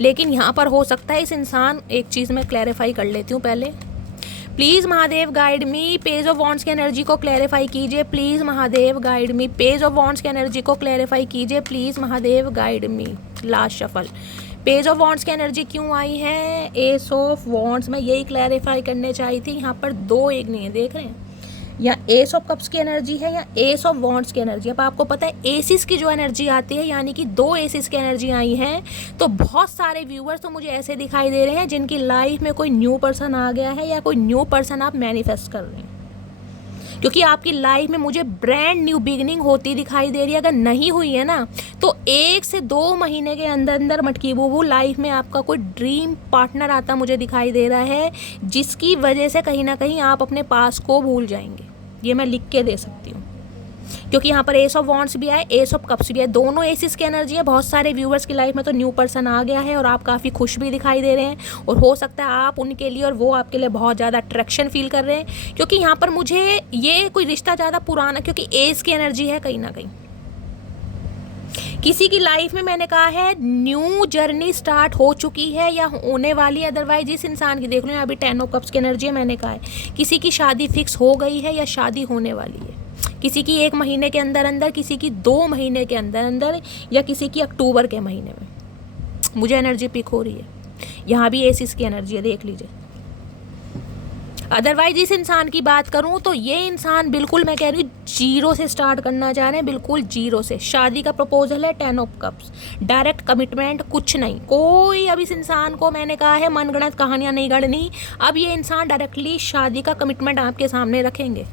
लेकिन यहाँ पर हो सकता है इस इंसान, एक चीज़ मैं क्लैरिफाई कर लेती हूँ पहले। Please Mahadev guide me, page of wands की एनर्जी को क्लैरिफाई कीजिए। Please Mahadev guide me, page of wands की एनर्जी को क्लैरिफाई कीजिए। Please Mahadev guide me. Last shuffle, page of wands की एनर्जी क्यों आई है? S of wands. मैं यही क्लैरिफाई करने चाहिए थी। यहाँ पर 2 एक नहीं है, देख रहे हैं, या एस ऑफ कप्स की एनर्जी है या एस ऑफ वॉन्ड्स की एनर्जी। अब आपको पता है एसिस की जो एनर्जी आती है, यानी कि 2 एसिस की एनर्जी आई हैं, तो बहुत सारे व्यूअर्स तो मुझे ऐसे दिखाई दे रहे हैं जिनकी लाइफ में कोई न्यू पर्सन आ गया है, या कोई न्यू पर्सन आप मैनिफेस्ट कर रहे हैं, क्योंकि आपकी लाइफ में मुझे ब्रांड न्यू बिगिनिंग होती दिखाई दे रही है। अगर नहीं हुई है ना, तो 1 से 2 महीने के अंदर अंदर मटकी बूबू लाइफ में आपका कोई ड्रीम पार्टनर आता मुझे दिखाई दे रहा है, जिसकी वजह से कहीं ना कहीं आप अपने पास को भूल जाएंगे। ये मैं लिख के दे सकती हूँ, क्योंकि यहाँ पर एस ऑफ वॉन्ड्स भी आए, एस ऑफ कप्स भी आए, दोनों एसिस की एनर्जी है। बहुत सारे व्यूवर्स की लाइफ में तो न्यू पर्सन आ गया है और आप काफ़ी खुश भी दिखाई दे रहे हैं, और हो सकता है आप उनके लिए और वो आपके लिए बहुत ज़्यादा अट्रैक्शन फील कर रहे हैं, क्योंकि यहाँ पर मुझे ये कोई रिश्ता ज़्यादा पुराना, क्योंकि एज की एनर्जी है कहीं ना कहीं। किसी की लाइफ में मैंने कहा है न्यू जर्नी स्टार्ट हो चुकी है या होने वाली है। अदरवाइज जिस इंसान की देख लो, अभी 10 ऑफ कप्स की एनर्जी है, मैंने कहा है किसी की शादी फिक्स हो गई है या शादी होने वाली है। किसी की 1 महीने के अंदर अंदर, किसी की 2 महीने के अंदर अंदर, या किसी की अक्टूबर के महीने में। मुझे एनर्जी पिक हो रही है। यहाँ भी एसिस की एनर्जी है, देख लीजिए। अदरवाइज इस इंसान की बात करूं तो ये इंसान बिल्कुल, मैं कह रही हूँ, 0 से स्टार्ट करना चाह रहे हैं, बिल्कुल 0 से। शादी का प्रपोजल है, 10 ऑफ कप्स, डायरेक्ट कमिटमेंट कुछ नहीं, कोई। अब इस इंसान को मैंने कहा है मनगढ़ंत कहानियां नहीं गढ़नी। अब ये इंसान डायरेक्टली शादी का कमिटमेंट आपके सामने रखेंगे।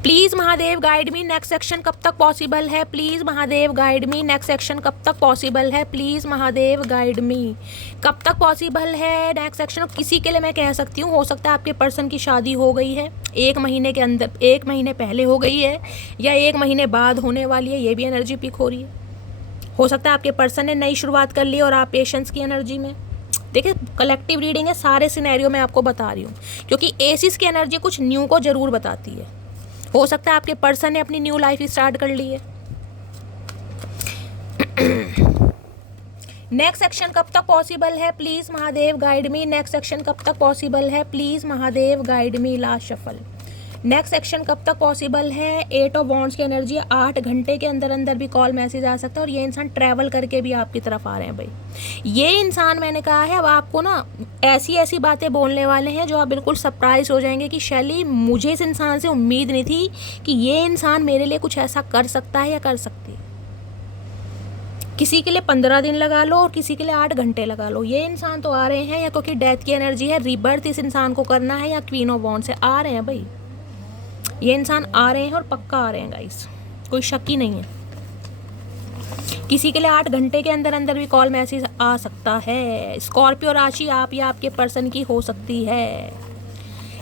Please Mahadev guide me, next section कब तक पॉसिबल है? Please Mahadev guide me, next section कब तक पॉसिबल है? प्लीज़ महादेव गाइड मी, कब तक पॉसिबल है नेक्स्ट सेक्शन? किसी के लिए मैं कह सकती हूँ, हो सकता है आपके पर्सन की शादी हो गई है 1 महीने के अंदर, 1 महीने पहले हो गई है, या 1 महीने बाद होने वाली है। ये भी एनर्जी पिक हो रही है। हो सकता है आपके पर्सन ने नई शुरुआत कर ली और आप पेशेंस की एनर्जी में। देखिए कलेक्टिव रीडिंग है, सारे सिनेरियो मैं आपको बता रही हूँ, क्योंकि एसिस की एनर्जी कुछ न्यू को ज़रूर बताती है। हो सकता है आपके पर्सन ने अपनी न्यू लाइफ स्टार्ट कर ली है। नेक्स्ट सेक्शन कब तक पॉसिबल है? Please Mahadev guide me, next section कब तक पॉसिबल है? Please Mahadev guide me. Last shuffle, next section कब तक पॉसिबल है? 8 ऑफ वॉन्ड्स की एनर्जी, 8 घंटे के अंदर अंदर भी कॉल मैसेज आ सकता है, और ये इंसान ट्रैवल करके भी आपकी तरफ आ रहे हैं। भाई ये इंसान, मैंने कहा है, अब आपको ना ऐसी ऐसी बातें बोलने वाले हैं जो आप बिल्कुल सरप्राइज हो जाएंगे कि शैली, मुझे इस इंसान से उम्मीद नहीं थी कि ये इंसान मेरे लिए कुछ ऐसा कर सकता है या कर सकती है। किसी के लिए 15 दिन लगा लो और किसी के लिए 8 घंटे लगा लो। ये इंसान तो आ रहे हैं, या क्योंकि डेथ की एनर्जी है, रीबर्थ इस इंसान को करना है, या क्वीन ऑफ वॉन्ड्स से आ रहे हैं। भाई ये इंसान आ रहे हैं और पक्का आ रहे हैं गाइस, कोई शक ही नहीं है। किसी के लिए 8 घंटे के अंदर अंदर भी कॉल मैसेज आ सकता है। स्कॉर्पियो राशि आप या आपके पर्सन की हो सकती है।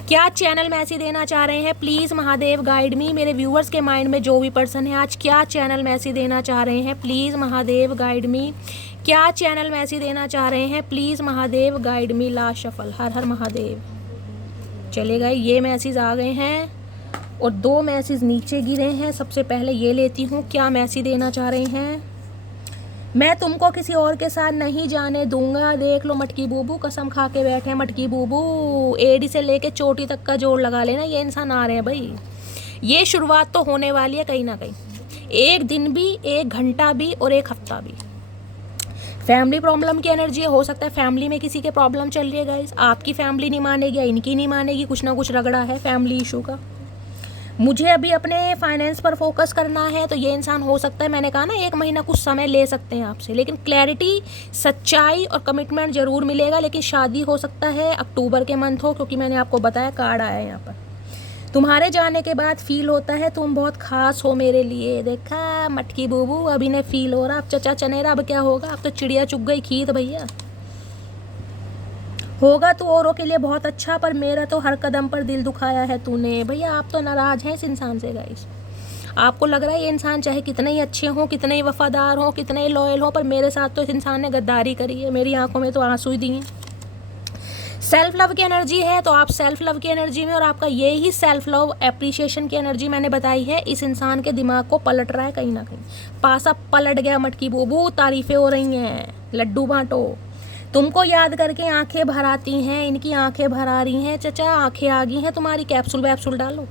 क्या चैनल मैसेज देना चाह रहे हैं? Please Mahadev guide me. मेरे व्यूअर्स के माइंड में जो भी पर्सन है आज क्या चैनल मैसेज देना चाह रहे हैं? Please Mahadev guide me. क्या चैनल मैसेज देना चाह रहे हैं? Please Mahadev guide me. Last shuffle. हर हर महादेव। चलेगा, ये मैसेज आ गए हैं और 2 मैसेज नीचे गिरे हैं। सबसे पहले ये लेती हूँ, क्या मैसेज देना चाह रहे हैं? मैं तुमको किसी और के साथ नहीं जाने दूंगा। देख लो मटकी बूबू, कसम खा के बैठे हैं मटकी बूबू। एडी से लेके चोटी तक का जोड़ लगा लेना, ये इंसान आ रहे हैं भाई। ये शुरुआत तो होने वाली है कहीं ना कहीं, 1 दिन भी, 1 घंटा भी और 1 हफ्ता भी। फैमिली प्रॉब्लम की एनर्जी हो सकता है फैमिली में किसी के प्रॉब्लम चल रही है गाइस, आपकी फैमिली नहीं मानेगी या इनकी नहीं मानेगी, कुछ ना कुछ रगड़ा है फैमिली इशू का। मुझे अभी अपने फाइनेंस पर फोकस करना है, तो ये इंसान हो सकता है, मैंने कहा ना 1 महीना कुछ समय ले सकते हैं आपसे, लेकिन क्लैरिटी, सच्चाई और कमिटमेंट जरूर मिलेगा। लेकिन शादी हो सकता है अक्टूबर के मंथ हो, क्योंकि मैंने आपको बताया कार्ड आया है यहाँ पर। तुम्हारे जाने के बाद फील होता है तुम बहुत खास हो मेरे लिए। देखा मटकी बूबू, अभी ने फील हो रहा। अब चचा चनेरा, अब क्या होगा? अब तो चिड़िया चुग गई खीत भैया। होगा तो औरों के लिए बहुत अच्छा, पर मेरा तो हर कदम पर दिल दुखाया है तूने। भैया आप तो नाराज हैं इस इंसान से गाइस। आपको लग रहा है ये इंसान चाहे कितने ही अच्छे हों, कितने ही वफादार हों, कितने ही लॉयल हों, पर मेरे साथ तो इस इंसान ने गद्दारी करी है। मेरी आंखों में तो आंसू ही दिए। सेल्फ लव की एनर्जी है, तो आप सेल्फ लव की एनर्जी में, और आपका ये ही सेल्फ लव एप्रिशिएशन की एनर्जी मैंने बताई है, इस इंसान के दिमाग को पलट रहा है कहीं ना कहीं। पासा पलट गया मटकी बूबू, तारीफें हो रही हैं, लड्डू बांटो। तुमको याद करके आंखें भर आती हैं, इनकी आंखें भर आ रही हैं। चचा आंखें आ गई हैं तुम्हारी, कैप्सूल वैप्सूल डालो।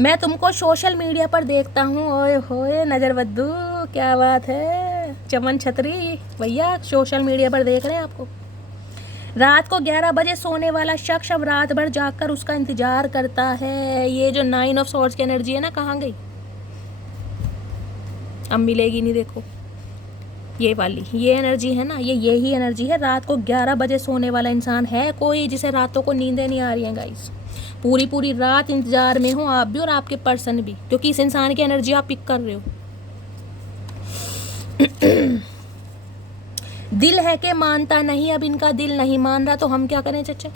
मैं तुमको सोशल मीडिया पर देखता हूँ, ओए होए नजर बद्दू, क्या बात है। चमन छतरी भैया सोशल मीडिया पर देख रहे हैं आपको। रात को 11 बजे सोने वाला शख्स अब रात भर जागकर उसका इंतजार करता है। ये जो 9 ऑफ सॉर्ड्स की एनर्जी है ना, कहाँ गई? अब मिलेगी नहीं। देखो ये वाली, ये एनर्जी है ना, ये यही एनर्जी है। रात को 11 बजे सोने वाला इंसान है कोई, जिसे रातों को नींदें नहीं आ रही हैं गाइस। पूरी पूरी रात इंतजार में हो आप भी और आपके पर्सन भी, क्योंकि इस इंसान की एनर्जी आप पिक कर रहे हो। दिल है कि मानता नहीं, अब इनका दिल नहीं मान रहा, तो हम क्या करें चचा?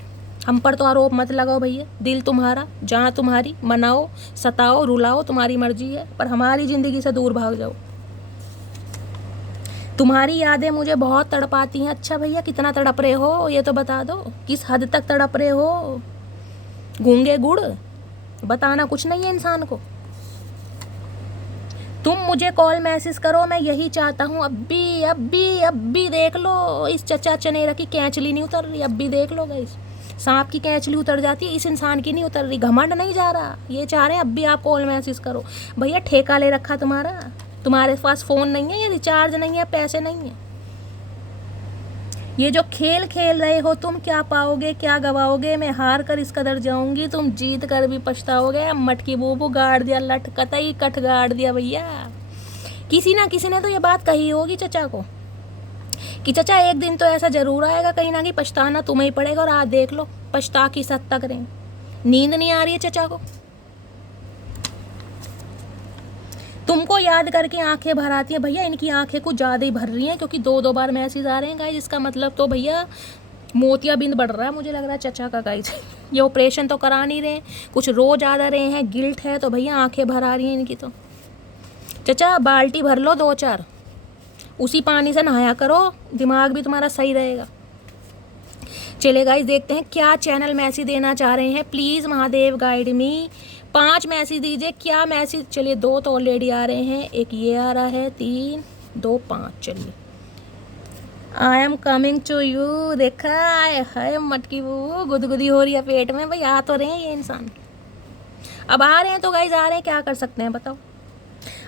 हम पर तो आरोप मत लगाओ भैया। दिल तुम्हारा, जहाँ तुम्हारी, मनाओ, सताओ, रुलाओ, तुम्हारी मर्जी है, पर हमारी ज़िंदगी से दूर भाग जाओ। तुम्हारी यादें मुझे बहुत तड़पाती हैं। अच्छा भैया कितना तड़प रहे हो ये तो बता दो, किस हद तक तड़प रहे हो? गूंगे गुड़ बताना कुछ नहीं है इंसान को। तुम मुझे कॉल मैसेज करो, मैं यही चाहता हूँ। अब भी देख लो, इस चचा चनेरा की कैंचली नहीं उतर रही। अब भी देख लो गाइस, सांप की कैंचली उतर जाती है, इस इंसान की नहीं उतर रही। घमंड नहीं जा रहा, ये चाह रहे हैं अब भी आप कॉल मैसेज करो। भैया ठेका ले रखा तुम्हारा, तुम्हारे पास फ़ोन नहीं है, ये रिचार्ज नहीं है, पैसे नहीं है। ये जो खेल खेल रहे हो तुम, क्या पाओगे क्या गवाओगे? मैं हार कर इस कदर जाऊंगी, तुम जीत कर भी पछताओगे। मटकी बूबू गाड़ दिया, लट कतई कट गाड़ दिया भैया। किसी ना किसी ने तो ये बात कही होगी चचा को कि चचा एक दिन तो ऐसा जरूर आएगा, कहीं ना कहीं पछताना तुम्हें ही पड़ेगा। और आज देख लो पछता की सद तक रहे। नींद नहीं आ रही है चचा को, तुमको याद करके आंखें भर आती हैं। भैया इनकी आंखें कुछ ज़्यादा ही भर रही हैं, क्योंकि 2 बार मैसेज आ रहे हैं गाइस। इसका मतलब तो भैया मोतियाबिंद बढ़ रहा है मुझे लग रहा है चचा का गाइस। ये ऑपरेशन तो करा नहीं रहे, कुछ रोज आ रहे हैं, गिल्ट है, तो भैया आंखें भर आ रही हैं इनकी। तो चचा बाल्टी भर लो 2-4, उसी पानी से नहाया करो, दिमाग भी तुम्हारा सही रहेगा। चले गाइस देखते हैं क्या चैनल मैसेज देना चाह रहे हैं। Please Mahadev guide me. 5 message दीजिए, क्या मैसेज? चलिए 2 तो ऑलरेडी आ रहे हैं, एक ये आ रहा है, 3, 2, 5। चलिए I am coming to you. देखा है मटकी वो गुदगुदी हो रही है पेट में। भाई आ तो रहे हैं ये इंसान, अब आ रहे हैं तो गाइज आ रहे हैं, क्या कर सकते हैं बताओ।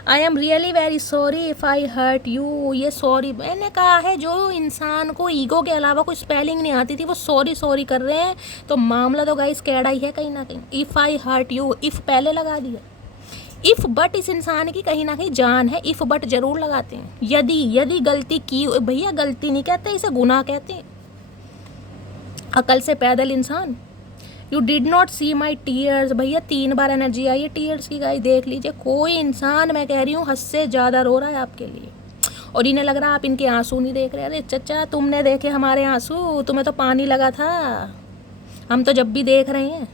I am really very sorry if I hurt you. ये सॉरी मैंने कहा है, जो इंसान को ईगो के अलावा कोई स्पेलिंग नहीं आती थी वो सॉरी कर रहे हैं, तो मामला तो गाइस कैड़ा ही है कहीं ना कहीं। If I hurt you, if पहले लगा दिया। इफ़ बट इस इंसान की कहीं ना कहीं जान है, इफ़ बट जरूर लगाते हैं। यदि गलती की, भैया गलती नहीं कहते इसे, गुनाह कहते हैं। अकल से पैदल इंसान। You did not see my tears. भैया 3 बार एनर्जी आई है टीयर्स की गाइस, देख लीजिए। कोई इंसान मैं कह रही हूँ हद से ज़्यादा रो रहा है आपके लिए, और इन्हें लग रहा है आप इनके आंसू नहीं देख रहे। अरे चचा तुमने देखे हमारे आंसू, तुम्हें तो पानी लगा था। हम तो जब भी देख रहे हैं।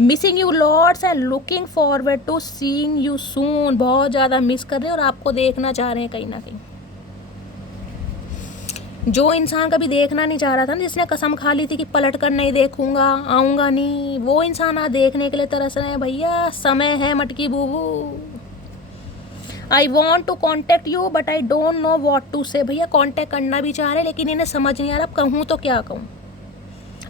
Missing you lots and looking forward to seeing you soon, बहुत ज़्यादा मिस कर रहे हैं और आपको देखना चाह रहे हैं कहीं ना कहीं। जो इंसान कभी देखना नहीं चाह रहा था ना, जिसने कसम खा ली थी कि पलट कर नहीं देखूंगा, आऊँगा नहीं, वो इंसान आज देखने के लिए तरस रहे हैं। भैया समय है मटकी बूबू। I want to contact you but I don't know what to say. भैया कॉन्टेक्ट करना भी चाह रहे लेकिन इन्हें समझ नहीं आ रहा अब कहूँ तो क्या कहूँ।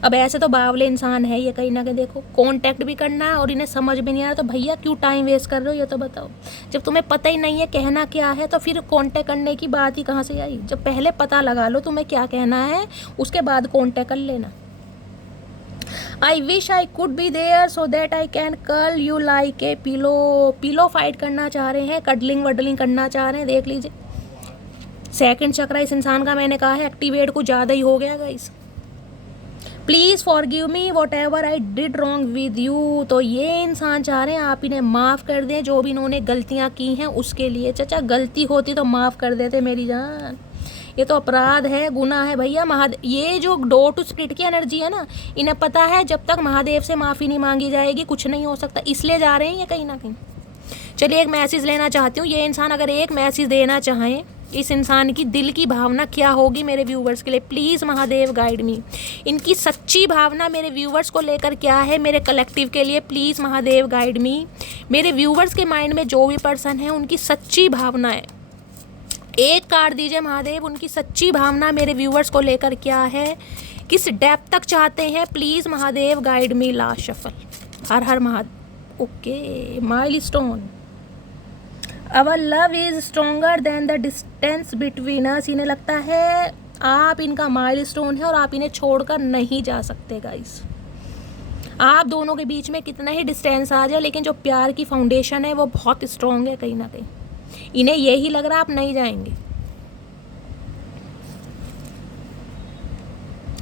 अब ऐसे तो बावले इंसान है ये कहीं ना कहीं, देखो कांटेक्ट भी करना है और इन्हें समझ भी नहीं आ रहा, तो भैया क्यों टाइम वेस्ट कर रहे हो ये तो बताओ। जब तुम्हें पता ही नहीं है कहना क्या है तो फिर कांटेक्ट करने की बात ही कहाँ से आई। जब पहले पता लगा लो तुम्हें क्या कहना है उसके बाद कांटेक्ट कर लेना। I wish I could be there so that I can curl you like a pillow. Pillow fight करना चाह रहे हैं, कडलिंग वडलिंग करना चाह रहे हैं। देख लीजिए सेकंड चक्र इस इंसान का मैंने कहा है एक्टिवेट कुछ ज़्यादा ही हो गया guys. Please forgive me what ever I did wrong with you. तो ये इंसान चाह रहे हैं आप इन्हें माफ़ कर दें जो भी इन्होंने गलतियाँ की हैं उसके लिए। चाचा गलती होती तो माफ़ कर देते मेरी जान, ये तो अपराध है, गुनाह है भैया। ये जो डोर टू स्प्रिट की एनर्जी है ना, इन्हें पता है जब तक महादेव से माफ़ी नहीं मांगी जाएगी कुछ नहीं हो सकता, इसलिए जा रहे हैं ये कहीं ना कहीं। चलिए एक मैसेज लेना चाहती हूँ। ये इंसान अगर एक मैसेज देना चाहें, इस इंसान की दिल की भावना क्या होगी मेरे व्यूवर्स के लिए, प्लीज़ महादेव गाइड मी। इनकी सच्ची भावना मेरे व्यूवर्स को लेकर क्या है मेरे कलेक्टिव के लिए, प्लीज़ महादेव गाइड मी। मेरे व्यूवर्स के माइंड में जो भी पर्सन है उनकी सच्ची भावना है, एक कार्ड दीजिए महादेव। उनकी सच्ची भावना मेरे व्यूवर्स को लेकर क्या है, किस डेप्थ तक चाहते हैं, please Mahadev guide me. Last shuffle. हर हर Mahadev. Okay milestone. Our love is stronger then the distance between us. इन्हें लगता है आप इनका माइलस्टोन है और आप इन्हें छोड़कर नहीं जा सकते गाइस। आप दोनों के बीच में कितना ही डिस्टेंस आ जाए लेकिन जो प्यार की फाउंडेशन है वो बहुत स्ट्रॉन्ग है कहीं ना कहीं। इन्हें यही लग रहा आप नहीं जाएंगे।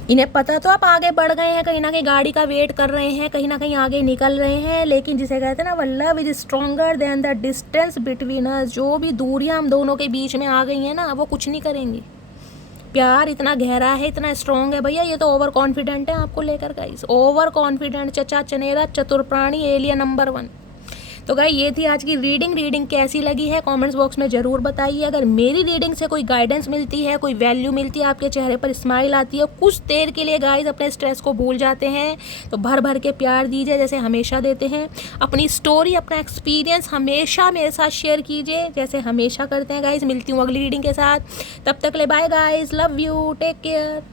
इन्हें पता तो आप आगे बढ़ गए हैं, कहीं ना कहीं गाड़ी का वेट कर रहे हैं, कहीं ना कहीं आगे निकल रहे हैं, लेकिन जिसे कहते हैं ना love is stronger than the distance between us. जो भी दूरियां हम दोनों के बीच में आ गई हैं ना वो कुछ नहीं करेंगी। प्यार इतना गहरा है, इतना स्ट्रॉन्ग है भैया। ये तो ओवर कॉन्फिडेंट है आपको लेकर गाइस, ओवर कॉन्फिडेंट, चचा चनेरा चतुर प्राणी एलियन नंबर 1। तो गाइस ये थी आज की रीडिंग कैसी लगी है कमेंट्स बॉक्स में ज़रूर बताइए। अगर मेरी रीडिंग से कोई गाइडेंस मिलती है, कोई वैल्यू मिलती है, आपके चेहरे पर स्माइल आती है, कुछ देर के लिए गाइस अपने स्ट्रेस को भूल जाते हैं, तो भर भर के प्यार दीजिए जैसे हमेशा देते हैं। अपनी स्टोरी, अपना एक्सपीरियंस हमेशा मेरे साथ शेयर कीजिए जैसे हमेशा करते हैं गाइस। मिलती हूँ अगली रीडिंग के साथ, तब तक ले bye guys, love you, take care.